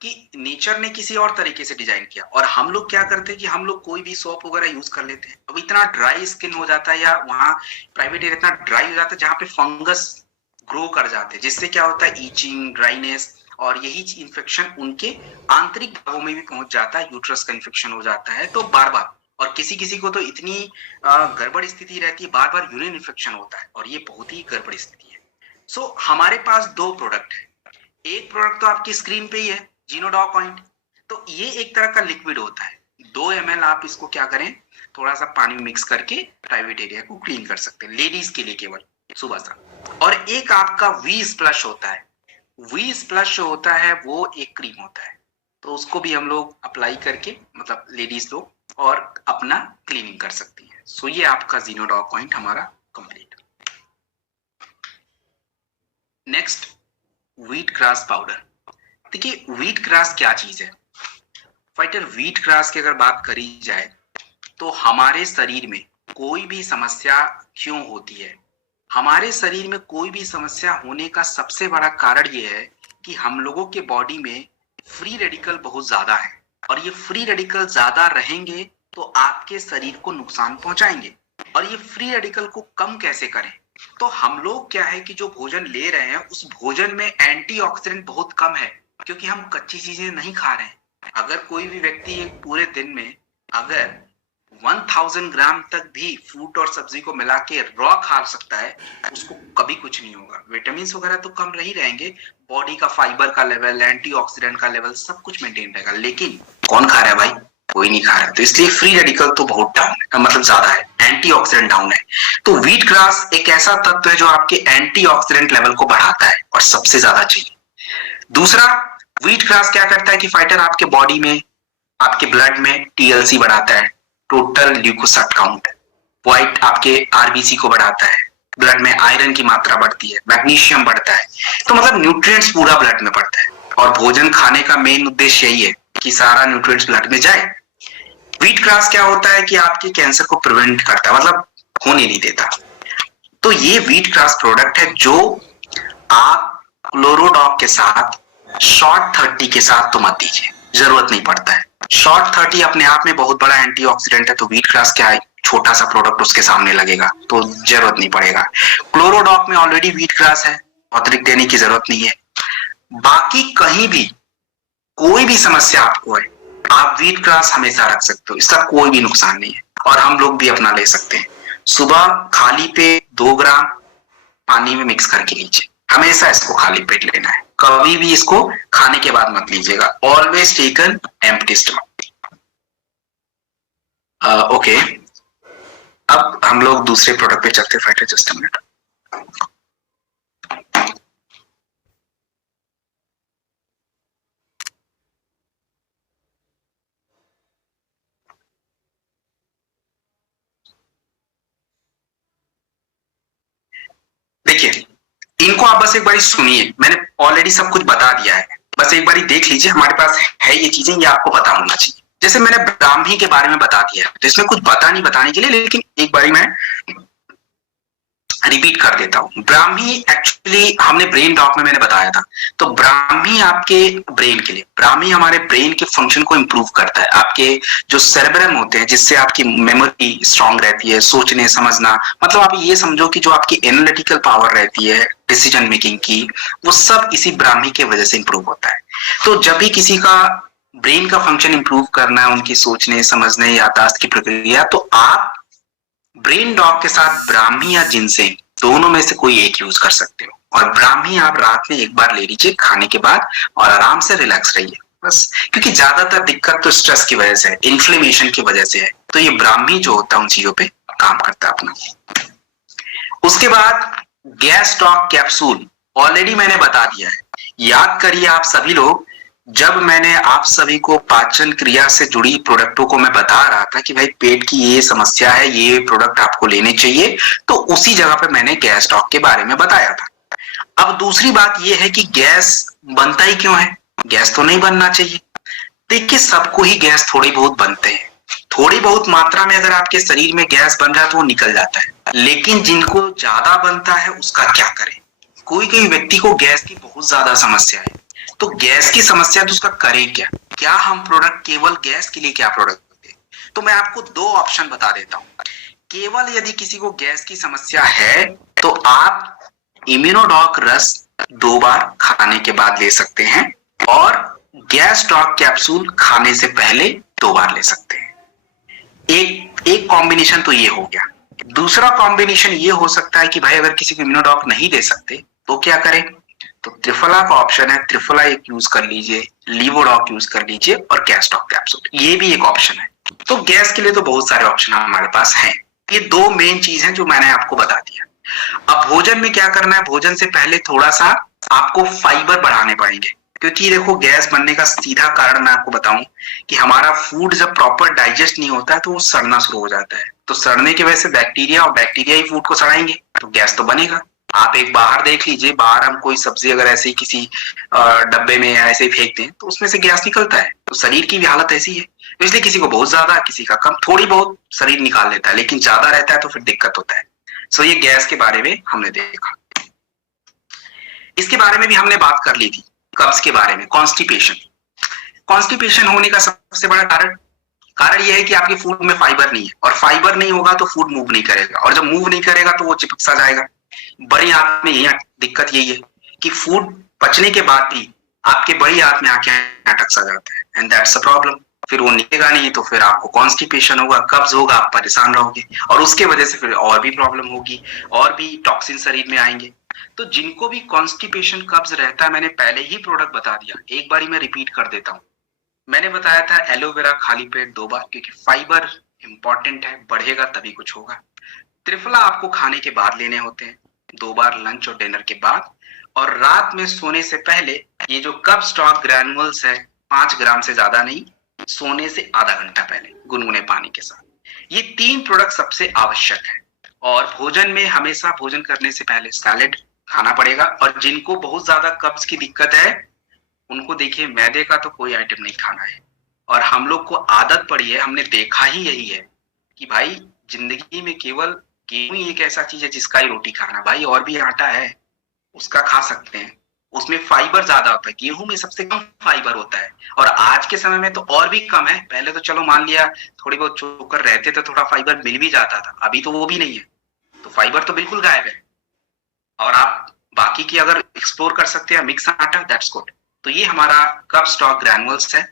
कि नेचर ने किसी और तरीके से डिजाइन किया, और हम लोग क्या करते हैं कि हम लोग कोई भी सोप वगैरह यूज कर लेते हैं। अब इतना ड्राई स्किन हो जाता है, या वहाँ प्राइवेट एरिया इतना ड्राई हो जाता है जहाँ पे फंगस ग्रो कर जाते हैं, जिससे क्या होता है, ईचिंग, ड्राइनेस, और यही इन्फेक्शन उनके आंतरिक भागों में भी पहुंच जाता है, यूट्रस का इन्फेक्शन हो जाता है। तो बार बार, और किसी किसी को तो इतनी गड़बड़ स्थिति रहती है, बार बार यूरिन इन्फेक्शन होता है, और ये बहुत ही गड़बड़ स्थिति है। सो हमारे पास 2 प्रोडक्ट है। एक प्रोडक्ट तो आपकी स्क्रीन पे ही है, जीनोडॉक ऑइंट। तो ये एक तरह का लिक्विड होता है, 2 ml आप इसको क्या करें, थोड़ा सा पानी में मिक्स करके प्राइवेट एरिया को क्लीन कर सकते हैं, लेडीज के लिए केवल, सुबह शाम। और एक आपका वी स्प्लश होता है। वी स्प्लश जो होता है वो एक क्रीम होता है, तो उसको भी हम लोग अप्लाई करके, मतलब लेडीज लोग, और अपना क्लीनिंग कर सकती है। सो ये आपका जीनोडॉक पॉइंट हमारा complete. Next, wheat grass powder. देखिए, व्हीट ग्रास क्या चीज है फाइटर? व्हीट ग्रास की अगर बात करी जाए तो हमारे शरीर में कोई भी समस्या क्यों होती है, हमारे शरीर में कोई भी समस्या होने का सबसे बड़ा कारण यह है कि हम लोगों के बॉडी में फ्री रेडिकल बहुत ज्यादा है, और ये फ्री रेडिकल ज्यादा रहेंगे तो आपके शरीर को नुकसान पहुंचाएंगे। और ये फ्री रेडिकल को कम कैसे करें? तो हम लोग क्या है कि जो भोजन ले रहे हैं उस भोजन में एंटीऑक्सीडेंट बहुत कम है, क्योंकि हम कच्ची चीजें नहीं खा रहे हैं। अगर कोई भी व्यक्ति एक पूरे दिन में अगर 1000 ग्राम तक भी फ्रूट और सब्जी को मिला के रॉ खा सकता है, उसको कभी कुछ नहीं होगा। विटामिन वगैरह तो कम रही रहेंगे, बॉडी का फाइबर का लेवल, एंटीऑक्सीडेंट का लेवल सब कुछ मेंटेन रहेगा, लेकिन कौन खा रहा है भाई? कोई नहीं खा रहा है। तो इसलिए फ्री रेडिकल तो बहुत डाउन है, मतलब ज्यादा है, एंटीऑक्सीडेंट डाउन है। तो व्हीट ग्रास एक ऐसा तत्व है जो आपके एंटीऑक्सीडेंट लेवल को बढ़ाता है, और सबसे ज्यादा चाहिए। दूसरा, व्हीट ग्रास क्या करता है कि फाइटर आपके बॉडी में, आपके ब्लड में टीएलसी बढ़ाता है, टोटल ल्यूकोसाइट काउंट। व्हाइट आपके आरबीसी को बढ़ाता है, ब्लड में आयरन की मात्रा बढ़ती है, मैग्नीशियम बढ़ता है। तो मतलब न्यूट्रिएंट्स पूरा ब्लड में बढ़ता है। और भोजन खाने का मेन उद्देश्य यही है कि सारा न्यूट्रिएंट्स ब्लड में जाए। व्हीट ग्रास क्या होता है कि आपके कैंसर को प्रिवेंट करता है, मतलब होने नहीं देता। तो ये व्हीट ग्रास प्रोडक्ट है जो आप क्लोरोडॉक के साथ शॉर्ट 30 के साथ तो मत दीजिए, जरूरत नहीं पड़ता है। शॉर्ट 30 अपने आप में बहुत बड़ा एंटीऑक्सीडेंट है, तो व्हीट ग्रास क्या है, छोटा सा प्रोडक्ट उसके सामने लगेगा, तो जरूरत नहीं पड़ेगा। क्लोरोडॉक में ऑलरेडी व्हीट ग्रास है, अतिरिक्त देने की जरूरत नहीं है। बाकी कहीं भी कोई भी समस्या आपको है, आप व्हीट ग्रास हमेशा रख सकते हो, इसका कोई भी नुकसान नहीं है, और हम लोग भी अपना ले सकते हैं। सुबह खाली पेट 2 ग्राम पानी में मिक्स करके लीजिए, हमेशा इसको खाली पेट लेना है, कभी भी इसको खाने के बाद मत लीजिएगा। Always taken empty stomach. Okay, अब हम लोग दूसरे प्रोडक्ट पे चलते हैं। Fighter just a minute. देखिए, इनको आप बस एक बार सुनिए, मैंने ऑलरेडी सब कुछ बता दिया है, बस एक बार देख लीजिए, हमारे पास है ये चीजें, ये आपको पता होना चाहिए। जैसे मैंने ब्राह्मी के बारे में बता दिया, तो इसमें कुछ बता नहीं बताने के लिए, लेकिन एक बारी मैं रिपीट कर देता हूं। ब्राह्मी एक्चुअली हमने ब्रेन डॉक में मैंने बताया था, तो ब्राह्मी आपके ब्रेन के लिए, ब्राह्मी हमारे ब्रेन के फंक्शन को इंप्रूव करता है। आपके जो सेरेब्रम होते हैं, जिससे आपकी मेमोरी स्ट्रांग रहती है, सोचने समझना, मतलब आप ये समझो कि जो आपकी एनालिटिकल पावर रहती है डिसीजन मेकिंग की, वो सब इसी ब्राह्मी की वजह से इंप्रूव होता है। तो जब भी किसी का ब्रेन का फंक्शन इंप्रूव करना है, उनकी सोचने समझने याददाश्त की प्रक्रिया, तो आप ब्रेन डॉग के साथ ब्राह्मी या जिनसेंग दोनों में से कोई एक यूज कर सकते हो। और ब्राह्मी आप रात में एक बार ले लीजिए खाने के बाद, और आराम से रिलैक्स रहिए बस, क्योंकि ज्यादातर दिक्कत तो स्ट्रेस की वजह से है, इन्फ्लेमेशन की वजह से है, तो ये ब्राह्मी जो होता है उन चीजों पे काम करता है अपना। उसके बाद गैस डॉग कैप्सूल ऑलरेडी मैंने बता दिया है, याद करिए आप सभी लोग, जब मैंने आप सभी को पाचन क्रिया से जुड़ी प्रोडक्टों को मैं बता रहा था कि भाई पेट की ये समस्या है, ये प्रोडक्ट आपको लेने चाहिए, तो उसी जगह पे मैंने गैस डॉग के बारे में बताया था। अब दूसरी बात ये है कि गैस बनता ही क्यों है, गैस तो नहीं बनना चाहिए। देखिए, सबको ही गैस थोड़ी बहुत बनते हैं, थोड़ी बहुत मात्रा में अगर आपके शरीर में गैस बन रहा है तो वो निकल जाता है, लेकिन जिनको ज्यादा बनता है उसका क्या करें। कोई कोई व्यक्ति को गैस की बहुत ज्यादा समस्या है, तो गैस की समस्या तो उसका करे क्या, क्या हम प्रोडक्ट केवल गैस के लिए क्या प्रोडक्ट दें? तो मैं आपको 2 ऑप्शन बता देता हूं। केवल यदि किसी को गैस की समस्या है तो आप इम्यूनोडॉक रस 2 बार खाने के बाद ले सकते हैं, और गैस डॉग कैप्सूल खाने से पहले 2 बार ले सकते हैं। एक कॉम्बिनेशन तो ये हो गया। दूसरा कॉम्बिनेशन ये हो सकता है कि भाई अगर किसी को इम्यूनोडॉक नहीं दे सकते तो क्या करें, तो त्रिफला का ऑप्शन है, त्रिफला एक यूज कर लीजिए, लीवोडॉक यूज कर लीजिए, और गैस डॉग कैप्सूल, ये भी एक ऑप्शन है। तो गैस के लिए तो बहुत सारे ऑप्शन हमारे पास हैं। ये 2 मेन चीज हैं जो मैंने आपको बता दिया। अब भोजन में क्या करना है, भोजन से पहले थोड़ा सा आपको फाइबर बढ़ाने पड़ेंगे, क्योंकि देखो गैस बनने का सीधा कारण मैं आपको बताऊं कि हमारा फूड जब प्रॉपर डाइजेस्ट नहीं होता है तो वो सड़ना शुरू हो जाता है, तो सड़ने की वजह से बैक्टीरिया, और बैक्टीरिया ही फूड को सड़ाएंगे, तो गैस तो बनेगा। आप एक बाहर देख लीजिए, बाहर हम कोई सब्जी अगर ऐसे ही किसी डब्बे में ऐसे ही फेंक दें तो उसमें से गैस निकलता है, तो शरीर की भी हालत ऐसी है। तो इसलिए किसी को बहुत ज्यादा, किसी का कम, थोड़ी बहुत शरीर निकाल लेता है, लेकिन ज्यादा रहता है तो फिर दिक्कत होता है। सो ये गैस के बारे में हमने देखा। इसके बारे में भी हमने बात कर ली थी, कब्ज के बारे में, कॉन्स्टिपेशन। कॉन्स्टिपेशन होने का सबसे बड़ा कारण यह है कि आपके फूड में फाइबर नहीं है, और फाइबर नहीं होगा तो फूड मूव नहीं करेगा, और जब मूव नहीं करेगा तो वो चिपक सा जाएगा। बड़ी हाथ में यही दिक्कत यही है कि फूड पचने के बाद भी आपके बड़ी हाथ में आके अटक सा जाता है, एंड दैट्स अ प्रॉब्लम। फिर वो निकलेगा नहीं तो फिर आपको कॉन्स्टिपेशन होगा, कब्ज होगा, आप परेशान रहोगे, और उसके वजह से फिर और भी प्रॉब्लम होगी, और भी टॉक्सिन शरीर में आएंगे। तो जिनको भी कॉन्स्टिपेशन कब्ज रहता है, मैंने पहले ही प्रोडक्ट बता दिया, एक बारी मैं रिपीट कर देता हूँ। मैंने बताया था एलोवेरा खाली पेट 2 बार, क्योंकि फाइबर इंपॉर्टेंट है, बढ़ेगा तभी कुछ होगा। त्रिफला आपको खाने के बाद लेने होते हैं, 2 बार लंच और डिनर के बाद, और रात में सोने से पहले ये जो कप स्टॉक ग्रैनुअल्स है 5 ग्राम से ज्यादा नहीं, सोने से आधा घंटा पहले गुनगुने पानी के साथ। ये 3 प्रोडक्ट सबसे आवश्यक है। और भोजन में हमेशा भोजन करने से पहले सैलेड खाना पड़ेगा, और जिनको बहुत ज्यादा कब्ज की दिक्कत है उनको देखिए मैदे का तो कोई आइटम नहीं खाना है, और हम लोग को आदत पड़ी है, हमने देखा ही यही है कि भाई जिंदगी में केवल गेहूं ही एक ऐसा चीज है जिसका ही रोटी खाना, भाई और भी आटा है उसका खा सकते हैं, उसमें फाइबर ज्यादा होता है, गेहूं में सबसे कम फाइबर होता है। और आज के समय में तो और भी कम है, पहले तो चलो मान लिया थोड़ी बहुत चोकर रहते तो थोड़ा फाइबर मिल भी जाता था, अभी तो वो भी नहीं है, तो फाइबर तो बिल्कुल गायब है। और आप बाकी की अगर एक्सप्लोर कर सकते हैं मिक्स आटा, दैट्स गुड। तो ये हमारा कप स्टॉक ग्रैनुअल्स है।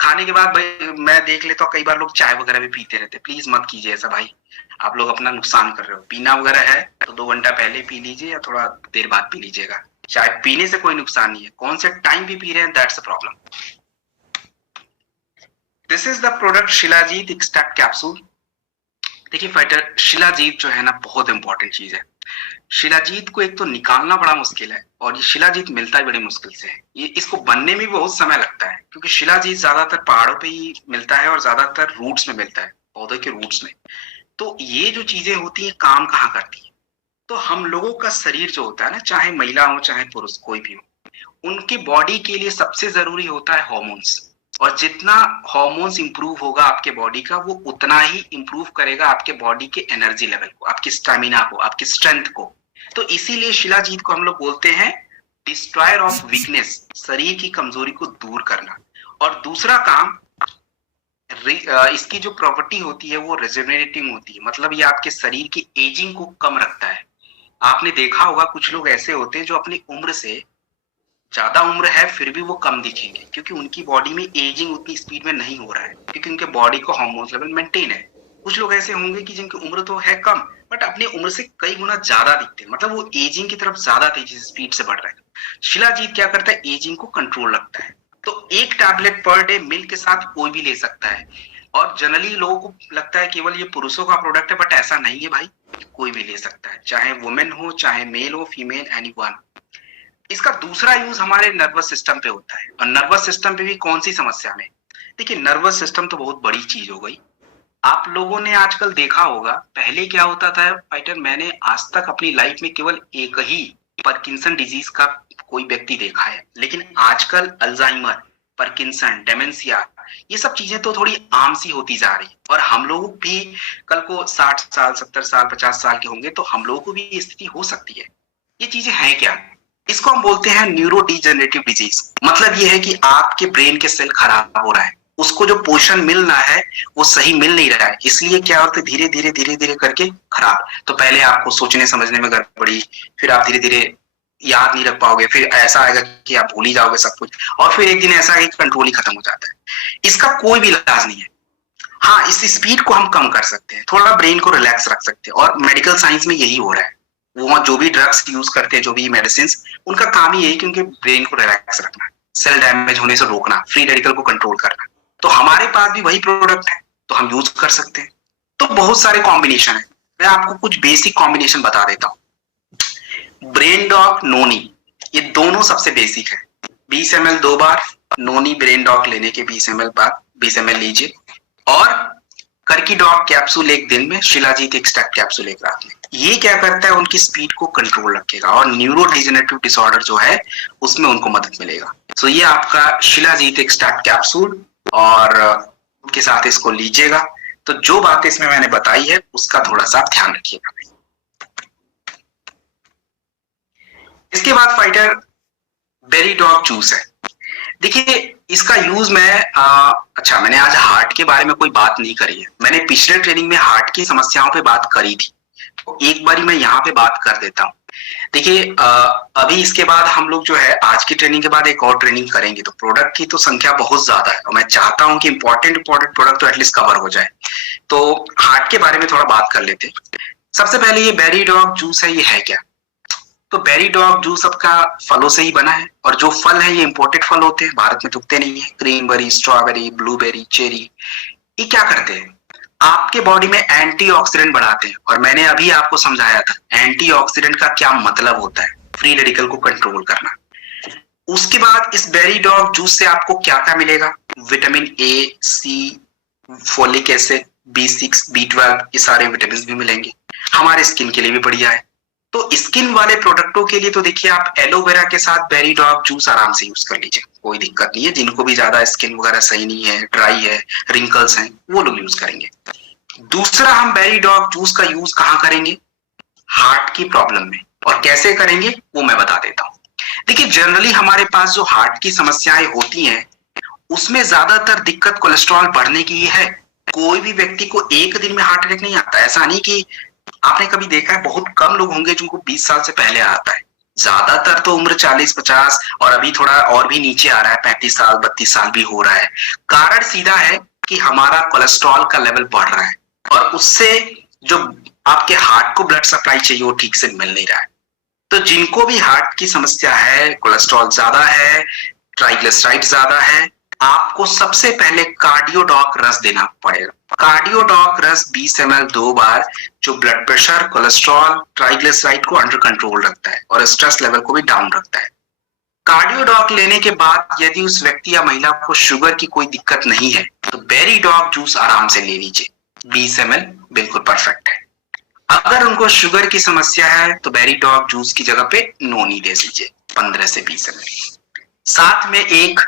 खाने के बाद भाई मैं देख लेता हूँ कई बार लोग चाय वगैरह भी पीते रहते, प्लीज मत कीजिए ऐसा भाई, आप लोग अपना नुकसान कर रहे हो। पीना वगैरह है तो 2 घंटा पहले पी लीजिए या थोड़ा देर बाद पी लीजिएगा, चाय पीने से कोई नुकसान नहीं है, कौन से टाइम भी पी रहे हैं that's a problem. This is the product shilajit extract capsule. देखिए फाइटर, शिलाजीत जो है ना बहुत इंपॉर्टेंट चीज है। शिलाजीत को एक तो निकालना बड़ा मुश्किल है और ये शिलाजीत मिलता ही बड़ी मुश्किल से है, ये इसको बनने में भी बहुत समय लगता है क्योंकि शिलाजीत ज्यादातर पहाड़ों पे ही मिलता है और ज्यादातर रूट्स में मिलता है, पौधे के रूट्स में। तो ये जो चीजें होती है काम कहाँ करती है, तो हम लोगों का शरीर जो होता है ना, चाहे महिला हो चाहे पुरुष कोई भी हो, उनकी बॉडी के लिए सबसे जरूरी होता है हॉर्मोन्स। और जितना हॉर्मोन्स इंप्रूव होगा आपके बॉडी का, वो उतना ही इंप्रूव करेगा आपके बॉडी के एनर्जी लेवल को, आपकी स्टेमिना को, आपकी स्ट्रेंथ को। तो इसीलिए शिलाजीत को हम लोग बोलते हैं डिस्ट्रॉयर ऑफ वीकनेस, शरीर की कमजोरी को दूर करना। और दूसरा काम, इसकी जो प्रॉपर्टी होती है वो रिजेनरेटिंग होती है, मतलब ये आपके शरीर की एजिंग को कम रखता है। आपने देखा होगा कुछ लोग ऐसे होते हैं जो अपनी उम्र से ज्यादा उम्र है फिर भी वो कम दिखेंगे क्योंकि उनकी बॉडी में एजिंग उतनी स्पीड में नहीं हो रहा है, क्योंकि उनके बॉडी का हार्मोन लेवल मेंटेन है। कुछ लोग ऐसे होंगे कि जिनकी उम्र तो है कम बट अपनी उम्र से कई गुना ज्यादा दिखते हैं, मतलब वो एजिंग की तरफ ज्यादा तेजी से स्पीड से बढ़ रहा है। शिलाजीत क्या करता है, एजिंग को कंट्रोल रखता है। तो एक टैबलेट पर डे मिल्क के साथ कोई भी ले सकता है। और जनरली लोगों को लगता है केवल ये पुरुषों का प्रोडक्ट है, बट ऐसा नहीं है भाई, कोई भी ले सकता है, चाहे वुमेन हो चाहे मेल हो फीमेल एनीवन। इसका दूसरा यूज हमारे नर्वस सिस्टम पे होता है। और नर्वस सिस्टम पे भी कौन सी समस्या में, देखिए नर्वस सिस्टम तो बहुत बड़ी चीज हो गई। आप लोगों ने आजकल देखा होगा, पहले क्या होता था फाइटर, मैंने आज तक अपनी लाइफ में केवल एक ही पार्किंसन डिजीज का कोई व्यक्ति देखा है, लेकिन आजकल अल्जाइमर, पार्किंसन, डेमेंशिया, ये सब चीजें तो थोड़ी आम सी होती जा रही। और हम लोग भी कल को 60 साल 70 साल 50 साल के होंगे तो हम लोगों को भी स्थिति हो सकती है। ये चीजें हैं क्या, इसको हम बोलते हैं न्यूरो डिजेनरेटिव डिजीज। मतलब ये है कि आपके ब्रेन के सेल खराब हो रहा है, उसको जो पोषण मिलना है वो सही मिल नहीं रहा है, इसलिए क्या होता है धीरे धीरे धीरे धीरे करके खराब। तो पहले आपको सोचने समझने में गड़बड़ी, फिर आप धीरे धीरे याद नहीं रख पाओगे, फिर ऐसा आएगा कि आप भूल ही जाओगे सब कुछ, और फिर एक दिन ऐसा है कि कंट्रोल ही खत्म हो जाता है। इसका कोई भी इलाज नहीं है। हाँ, इस स्पीड को हम कम कर सकते हैं, थोड़ा ब्रेन को रिलैक्स रख सकते हैं, और मेडिकल साइंस में यही हो रहा है। वो जो भी ड्रग्स यूज करते हैं, जो भी मेडिसिन, उनका काम ही यही, क्योंकि ब्रेन को रिलैक्स रखना, सेल डैमेज होने से रोकना, फ्री रेडिकल को कंट्रोल करना। तो हमारे पास भी वही प्रोडक्ट है तो हम यूज कर सकते हैं। तो बहुत सारे कॉम्बिनेशन है, मैं आपको कुछ बेसिक कॉम्बिनेशन बता देता हूँ। ब्रेन डॉग नोनी, ये दोनों सबसे बेसिक है। 20 ml 2 बार, नोनी ब्रेन डॉग लेने के 20 ml बाद 20 ml लीजिए, और करकी डॉग कैप्सूल एक दिन में, शिलाजीत एक्सट्रैक्ट कैप्सूल एक रात में। ये क्या करता है, उनकी स्पीड को कंट्रोल रखेगा और न्यूरो डिजेनरेटिव डिसऑर्डर जो है उसमें उनको मदद मिलेगा। तो ये आपका शिलाजीत एक्सट्रैक्ट कैप्सूल, और के साथ इसको लीजिएगा। तो जो बातें इसमें मैंने बताई है उसका थोड़ा सा ध्यान रखिएगा। इसके बाद फाइटर बेरी डॉग जूस है। देखिए इसका यूज मैं मैंने आज हार्ट के बारे में कोई बात नहीं करी है, मैंने पिछले ट्रेनिंग में हार्ट की समस्याओं पे बात करी थी, तो एक बारी मैं यहाँ पे बात कर देता हूँ। देखिए अभी इसके बाद हम लोग जो है आज की ट्रेनिंग के बाद एक और ट्रेनिंग करेंगे, तो प्रोडक्ट की तो संख्या बहुत ज्यादा है और मैं चाहता हूँ कि इंपॉर्टेंट प्रोडक्ट तो एटलीस्ट कवर हो जाए। तो हार्ट के बारे में थोड़ा बात कर लेते हैं। सबसे पहले ये बेरी डॉग जूस है, ये है क्या? तो बेरी डॉग जूस सबका फलों से ही बना है, और जो फल है ये इंपोर्टेड फल होते हैं, भारत में उगते नहीं है। क्रीमबेरी, स्ट्रॉबेरी, ब्लूबेरी, चेरी, ये क्या करते हैं, आपके बॉडी में एंटीऑक्सीडेंट बढ़ाते हैं। और मैंने अभी आपको समझाया था एंटीऑक्सीडेंट का क्या मतलब होता है, फ्री रेडिकल को कंट्रोल करना। उसके बाद इस बेरी डॉग जूस से आपको क्या क्या मिलेगा, vitamin A, C, folic acid, B6, B12, ये सारे विटामिन भी मिलेंगे। हमारे स्किन के लिए भी बढ़िया है। तो स्किन वाले प्रोडक्टों के लिए तो देखिए आप एलोवेरा के साथ बेरी डॉग जूस आराम से यूज कर लीजिए, कोई दिक्कत नहीं है। जिनको भी ज्यादा स्किन वगैरह सही नहीं है, ड्राई है, रिंकल्स हैं, वो लोग यूज करेंगे। दूसरा, हम बेरी डॉग जूस का यूज कहाँ करेंगे? हार्ट की प्रॉब्लम में। और कैसे करेंगे वो मैं बता देता हूँ। देखिए, जनरली हमारे पास जो हार्ट की समस्याएं होती हैं उसमें ज्यादातर दिक्कत कोलेस्ट्रॉल बढ़ने की ही है। कोई भी व्यक्ति को एक दिन में हार्ट अटैक नहीं आता। ऐसा नहीं कि आपने कभी देखा है, बहुत कम लोग होंगे जिनको 20 साल से पहले आता है। ज्यादातर तो उम्र 40-50 और अभी थोड़ा और भी नीचे आ रहा है, 35 साल 32 साल भी हो रहा है। कारण सीधा है कि हमारा कोलेस्ट्रॉल का लेवल बढ़ रहा है और उससे जो आपके हार्ट को ब्लड सप्लाई चाहिए वो ठीक से मिल नहीं रहा है। तो जिनको भी हार्ट की समस्या है, कोलेस्ट्रॉल ज्यादा है, ट्राइग्लिसराइड ज्यादा है, आपको सबसे पहले कार्डियोडॉक रस देना पड़ेगा। कार्डियोडॉक रस 20 ml 2 बार, जो ब्लड प्रेशर, कोलेस्ट्रॉल, ट्राइग्लिसराइड को अंडर कंट्रोल रखता है और स्ट्रेस लेवल को भी डाउन रखता है। कार्डियोडॉक लेने के बाद यदि उस व्यक्ति या महिला को शुगर की कोई दिक्कत नहीं है तो बेरी डॉग जूस आराम से ले लीजिए। 20 ml बिल्कुल परफेक्ट है। अगर उनको शुगर की समस्या है तो बेरी डॉग जूस की जगह पे नोनी दे दीजिए 15 से 20 ml। साथ में एक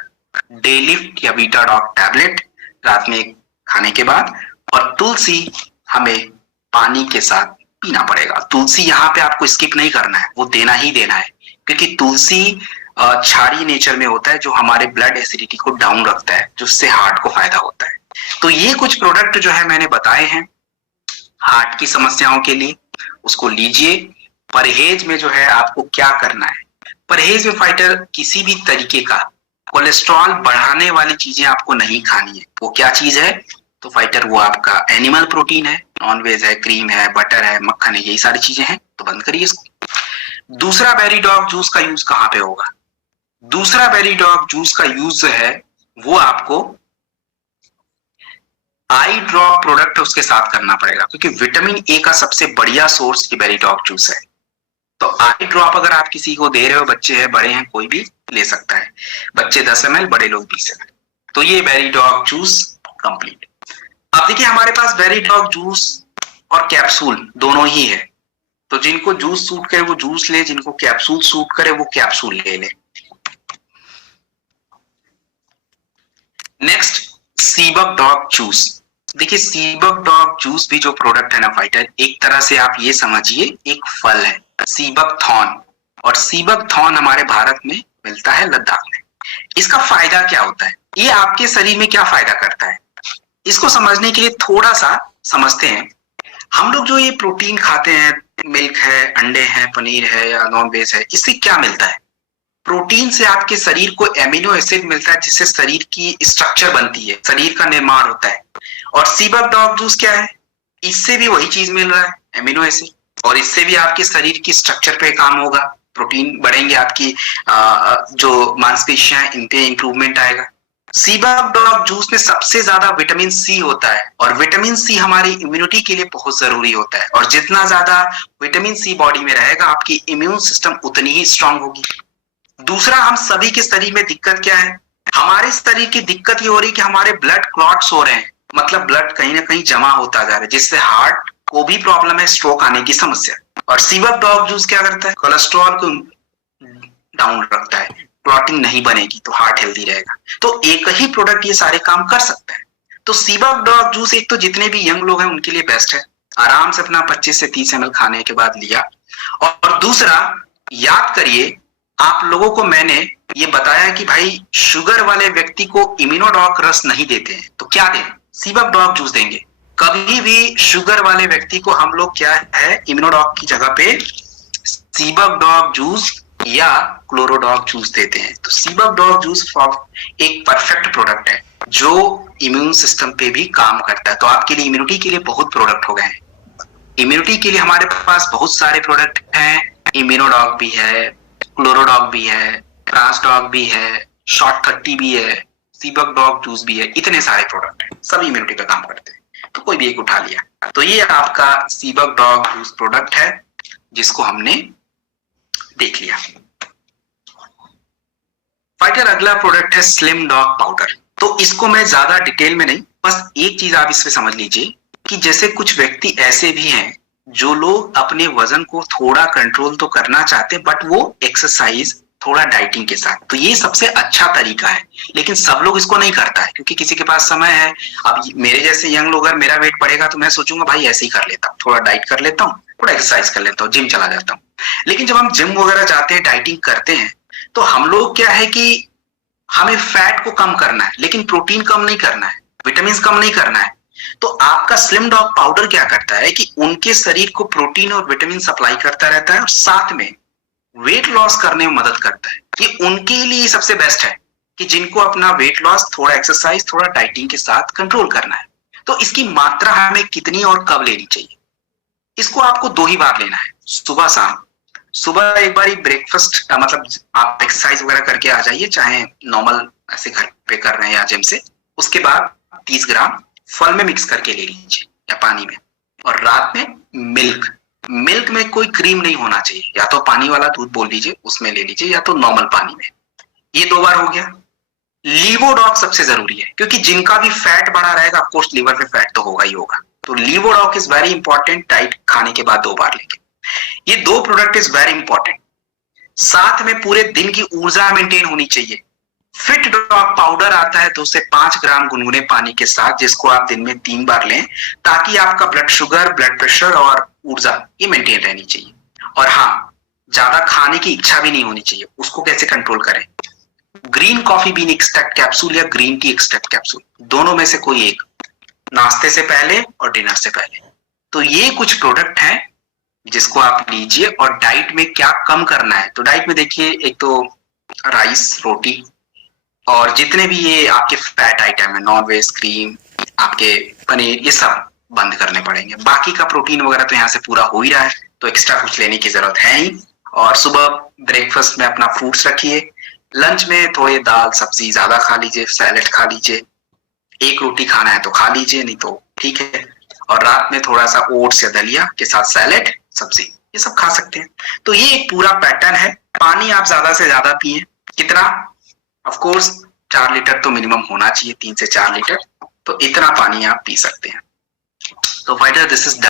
डेलिफ्ट या बीटा डॉग टैबलेट रात में खाने के बाद, और तुलसी हमें पानी के साथ पीना पड़ेगा। तुलसी यहाँ पे आपको स्किप नहीं करना है, वो देना ही देना है, क्योंकि तुलसी क्षारीय नेचर में होता है जो हमारे ब्लड एसिडिटी को डाउन रखता है, जिससे हार्ट को फायदा होता है। तो ये कुछ प्रोडक्ट जो है मैंने बताए हैं हार्ट की समस्याओं के लिए, उसको लीजिए। परहेज में जो है आपको क्या करना है, परहेज में फाइटर किसी भी तरीके का कोलेस्ट्रॉल बढ़ाने वाली चीजें आपको नहीं खानी है। वो क्या चीज है? तो फाइटर वो आपका एनिमल प्रोटीन है, नॉन वेज है, क्रीम है, बटर है, मक्खन है, यही सारी चीजें हैं, तो बंद करिए इसको। दूसरा, बेरी डॉग जूस का यूज कहाँ पे होगा? दूसरा बेरी डॉग जूस का यूज जो है वो आपको आई ड्रॉप प्रोडक्ट उसके साथ करना पड़ेगा, क्योंकि विटामिन ए का सबसे बढ़िया सोर्स ये बेरी डॉग जूस है। तो आई ड्रॉप अगर आप किसी को दे रहे हो, बच्चे हैं, बड़े हैं, कोई भी ले सकता है। बच्चे 10 ml, बड़े लोग 20 ml। तो ये बेरी डॉग जूस कंप्लीट। अब देखिए, हमारे पास बेरी डॉग जूस और कैप्सूल दोनों ही है। तो जिनको जूस सूट करे वो जूस ले, जिनको कैप्सूल सूट करे वो कैप्सूल ले ले। Next, seabuck dog juice. देखिए, सीबक डॉग जूस भी जो प्रोडक्ट है ना फाइटर, एक तरह से आप ये समझिए एक फल है, सीबक थॉर्न। और सीबक थॉर्न हमारे भारत में मिलता है, लद्दाख में। इसका फायदा क्या होता है, ये आपके शरीर में क्या फायदा करता है, इसको समझने के लिए थोड़ा सा समझते हैं। हम लोग जो ये प्रोटीन खाते हैं, मिल्क है, अंडे हैं, पनीर है या नॉन वेज है, इससे क्या मिलता है? प्रोटीन से आपके शरीर को एमिनो एसिड मिलता है, जिससे शरीर की स्ट्रक्चर बनती है, शरीर का निर्माण होता है। और सीबक डॉग जूस क्या है? इससे भी वही चीज मिल रहा है, एमिनो एसिड, और इससे भी आपके शरीर की स्ट्रक्चर पे काम होगा, प्रोटीन बढ़ेंगे, आपकी जो मांसपेशियां इन पे इंप्रूवमेंट आएगा। सीबक डॉग जूस में सबसे ज्यादा विटामिन सी होता है, और विटामिन सी हमारी इम्यूनिटी के लिए बहुत जरूरी होता है। और जितना ज्यादा विटामिन सी बॉडी में रहेगा, आपकी इम्यून सिस्टम उतनी ही स्ट्रांग होगी। दूसरा, हम सभी के शरीर में दिक्कत क्या है? हमारे शरीर की दिक्कत ये हो रही है कि हमारे ब्लड क्लॉट्स हो रहे हैं, मतलब ब्लड कहीं ना कहीं जमा होता जा रहा है, जिससे हार्ट को भी प्रॉब्लम है, स्ट्रोक आने की समस्या। और सीबक डॉग जूस क्या करता है? कोलेस्ट्रॉल को डाउन रखता है, क्लॉटिंग नहीं बनेगी तो हार्ट हेल्दी रहेगा। तो एक ही प्रोडक्ट ये सारे काम कर सकता है। तो सीबक डॉग जूस एक तो जितने भी यंग लोग हैं उनके लिए बेस्ट है, आराम से अपना 25 से 30 ml खाने के बाद लिया। और दूसरा, याद करिए, आप लोगों को मैंने ये बताया कि भाई शुगर वाले व्यक्ति को इम्यूनोडॉक रस नहीं देते हैं, तो क्या दें? सीबक डॉग जूस देंगे। कभी भी शुगर वाले व्यक्ति को हम लोग क्या है, इम्यूनोडॉक की जगह पे सीबक डॉग जूस या क्लोरोडॉग जूस देते हैं। तो सीबक डॉग जूस एक परफेक्ट प्रोडक्ट है जो इम्यून सिस्टम पे भी काम करता है। तो आपके लिए इम्यूनिटी के लिए बहुत प्रोडक्ट हो गए हैं। इम्यूनिटी के लिए हमारे पास बहुत सारे प्रोडक्ट हैं, इम्यूनोडॉग भी है, क्लोरोडॉग भी है, ट्रांसडॉग भी है, शॉर्ट 30 भी है, सीबक डॉग जूस भी है, इतने सारे प्रोडक्ट हैं, सभी इम्यूनिटी पे काम करते हैं। तो कोई भी एक उठा लिया। तो ये आपका सीबक डॉग जूस प्रोडक्ट है जिसको हमने देख लिया। फाइटर, अगला प्रोडक्ट है स्लिम डॉग पाउडर। तो इसको मैं ज्यादा डिटेल में नहीं, बस एक चीज आप इसमें समझ लीजिए कि जैसे कुछ व्यक्ति ऐसे भी हैं जो लोग अपने वजन को थोड़ा कंट्रोल तो करना चाहते हैं, बट वो एक्सरसाइज थोड़ा डाइटिंग के साथ। तो ये सबसे अच्छा तरीका है, लेकिन सब लोग इसको नहीं करता है क्योंकि किसी के पास समय है। अब मेरे जैसे यंग लोग, अगर मेरा वेट बढ़ेगा तो मैं सोचूंगा भाई ऐसे ही कर लेता हूँ, थोड़ा डाइट कर लेता हूँ, थोड़ा एक्सरसाइज कर लेता हूँ, जिम चला जाता हूँ। लेकिन जब हम जिम वगैरह जाते हैं, डाइटिंग करते हैं, तो हम लोग क्या है कि हमें फैट को कम करना है, लेकिन प्रोटीन कम नहीं करना है, विटामिन कम नहीं करना है। तो आपका स्लिम डॉग पाउडर क्या करता है कि उनके शरीर को प्रोटीन और विटामिन सप्लाई करता रहता है और साथ में वेट लॉस करने में मदद करता है। ये उनके लिए सबसे बेस्ट है कि जिनको अपना वेट लॉस थोड़ा एक्सरसाइज, थोड़ा डाइटिंग के साथ कंट्रोल करना है। तो इसकी मात्रा हमें कितनी और कब लेनी चाहिए, इसको आपको 2 ही बार लेना है, सुबह शाम। सुबह एक बार ब्रेकफास्ट, मतलब आप एक्सरसाइज वगैरह करके आ जाइए, चाहे नॉर्मल ऐसे घर पे कर रहे हैं या जिम से। उसके बाद 30 ग्राम फल में मिक्स करके ले लीजिए या पानी में। और रात में मिल्क, मिल्क में कोई क्रीम नहीं होना चाहिए, या तो पानी वाला दूध बोल लीजिए उसमें ले लीजिए, या तो नॉर्मल पानी में। ये 2 बार हो गया। लीवोडॉक सबसे जरूरी है, क्योंकि जिनका भी फैट बढ़ा रहेगा, ऑफकोर्स लीवर पे फैट तो होगा ही होगा। तो लीवोडॉक इज वेरी इंपॉर्टेंट, डाइट खाने के बाद 2 बार लेंगे। ये 2 प्रोडक्ट इज वेरी इंपॉर्टेंट। साथ में पूरे दिन की ऊर्जा मेंटेन होनी चाहिए। फिट डॉग पाउडर आता है 2 से 5 ग्राम गुनगुने पानी के साथ, जिसको आप दिन में 3 बार लें, ताकि आपका ब्लड शुगर, ब्लड प्रेशर और ऊर्जा ये मेंटेन रहनी चाहिए। और हाँ, ज्यादा खाने की इच्छा भी नहीं होनी चाहिए। उसको कैसे कंट्रोल करें? Green coffee bean extract capsule या ग्रीन टी एक्सट्रैक्ट कैप्सूल, दोनों में से कोई एक, नाश्ते से पहले और डिनर से पहले। तो ये कुछ प्रोडक्ट हैं जिसको आप लीजिए। और डाइट में क्या कम करना है, तो डाइट में देखिए, एक तो राइस, रोटी, और जितने भी ये आपके फैट आइटम है, नॉन वेज, क्रीम, आपके पनीर, ये सब बंद करने पड़ेंगे। बाकी का प्रोटीन वगैरह तो यहाँ से पूरा हो ही रहा है, तो एक्स्ट्रा कुछ लेने की जरूरत है ही। और सुबह ब्रेकफास्ट में अपना फ्रूट्स रखिए, लंच में थोड़ी दाल सब्जी ज्यादा खा लीजिए, सैलेड खा लीजिए, 1 रोटी खाना है तो खा लीजिए, नहीं तो ठीक है। और रात में थोड़ा सा ओट्स या दलिया के साथ सैलेड, सब्जी, ये सब खा सकते हैं। तो ये एक पूरा पैटर्न है। पानी आप ज्यादा से ज्यादा पिए। कितना? ऑफ कोर्स 4 लीटर तो मिनिमम होना चाहिए, 3 से 4 लीटर, तो इतना पानी आप पी सकते हैं। तो फाइटर, दिस इज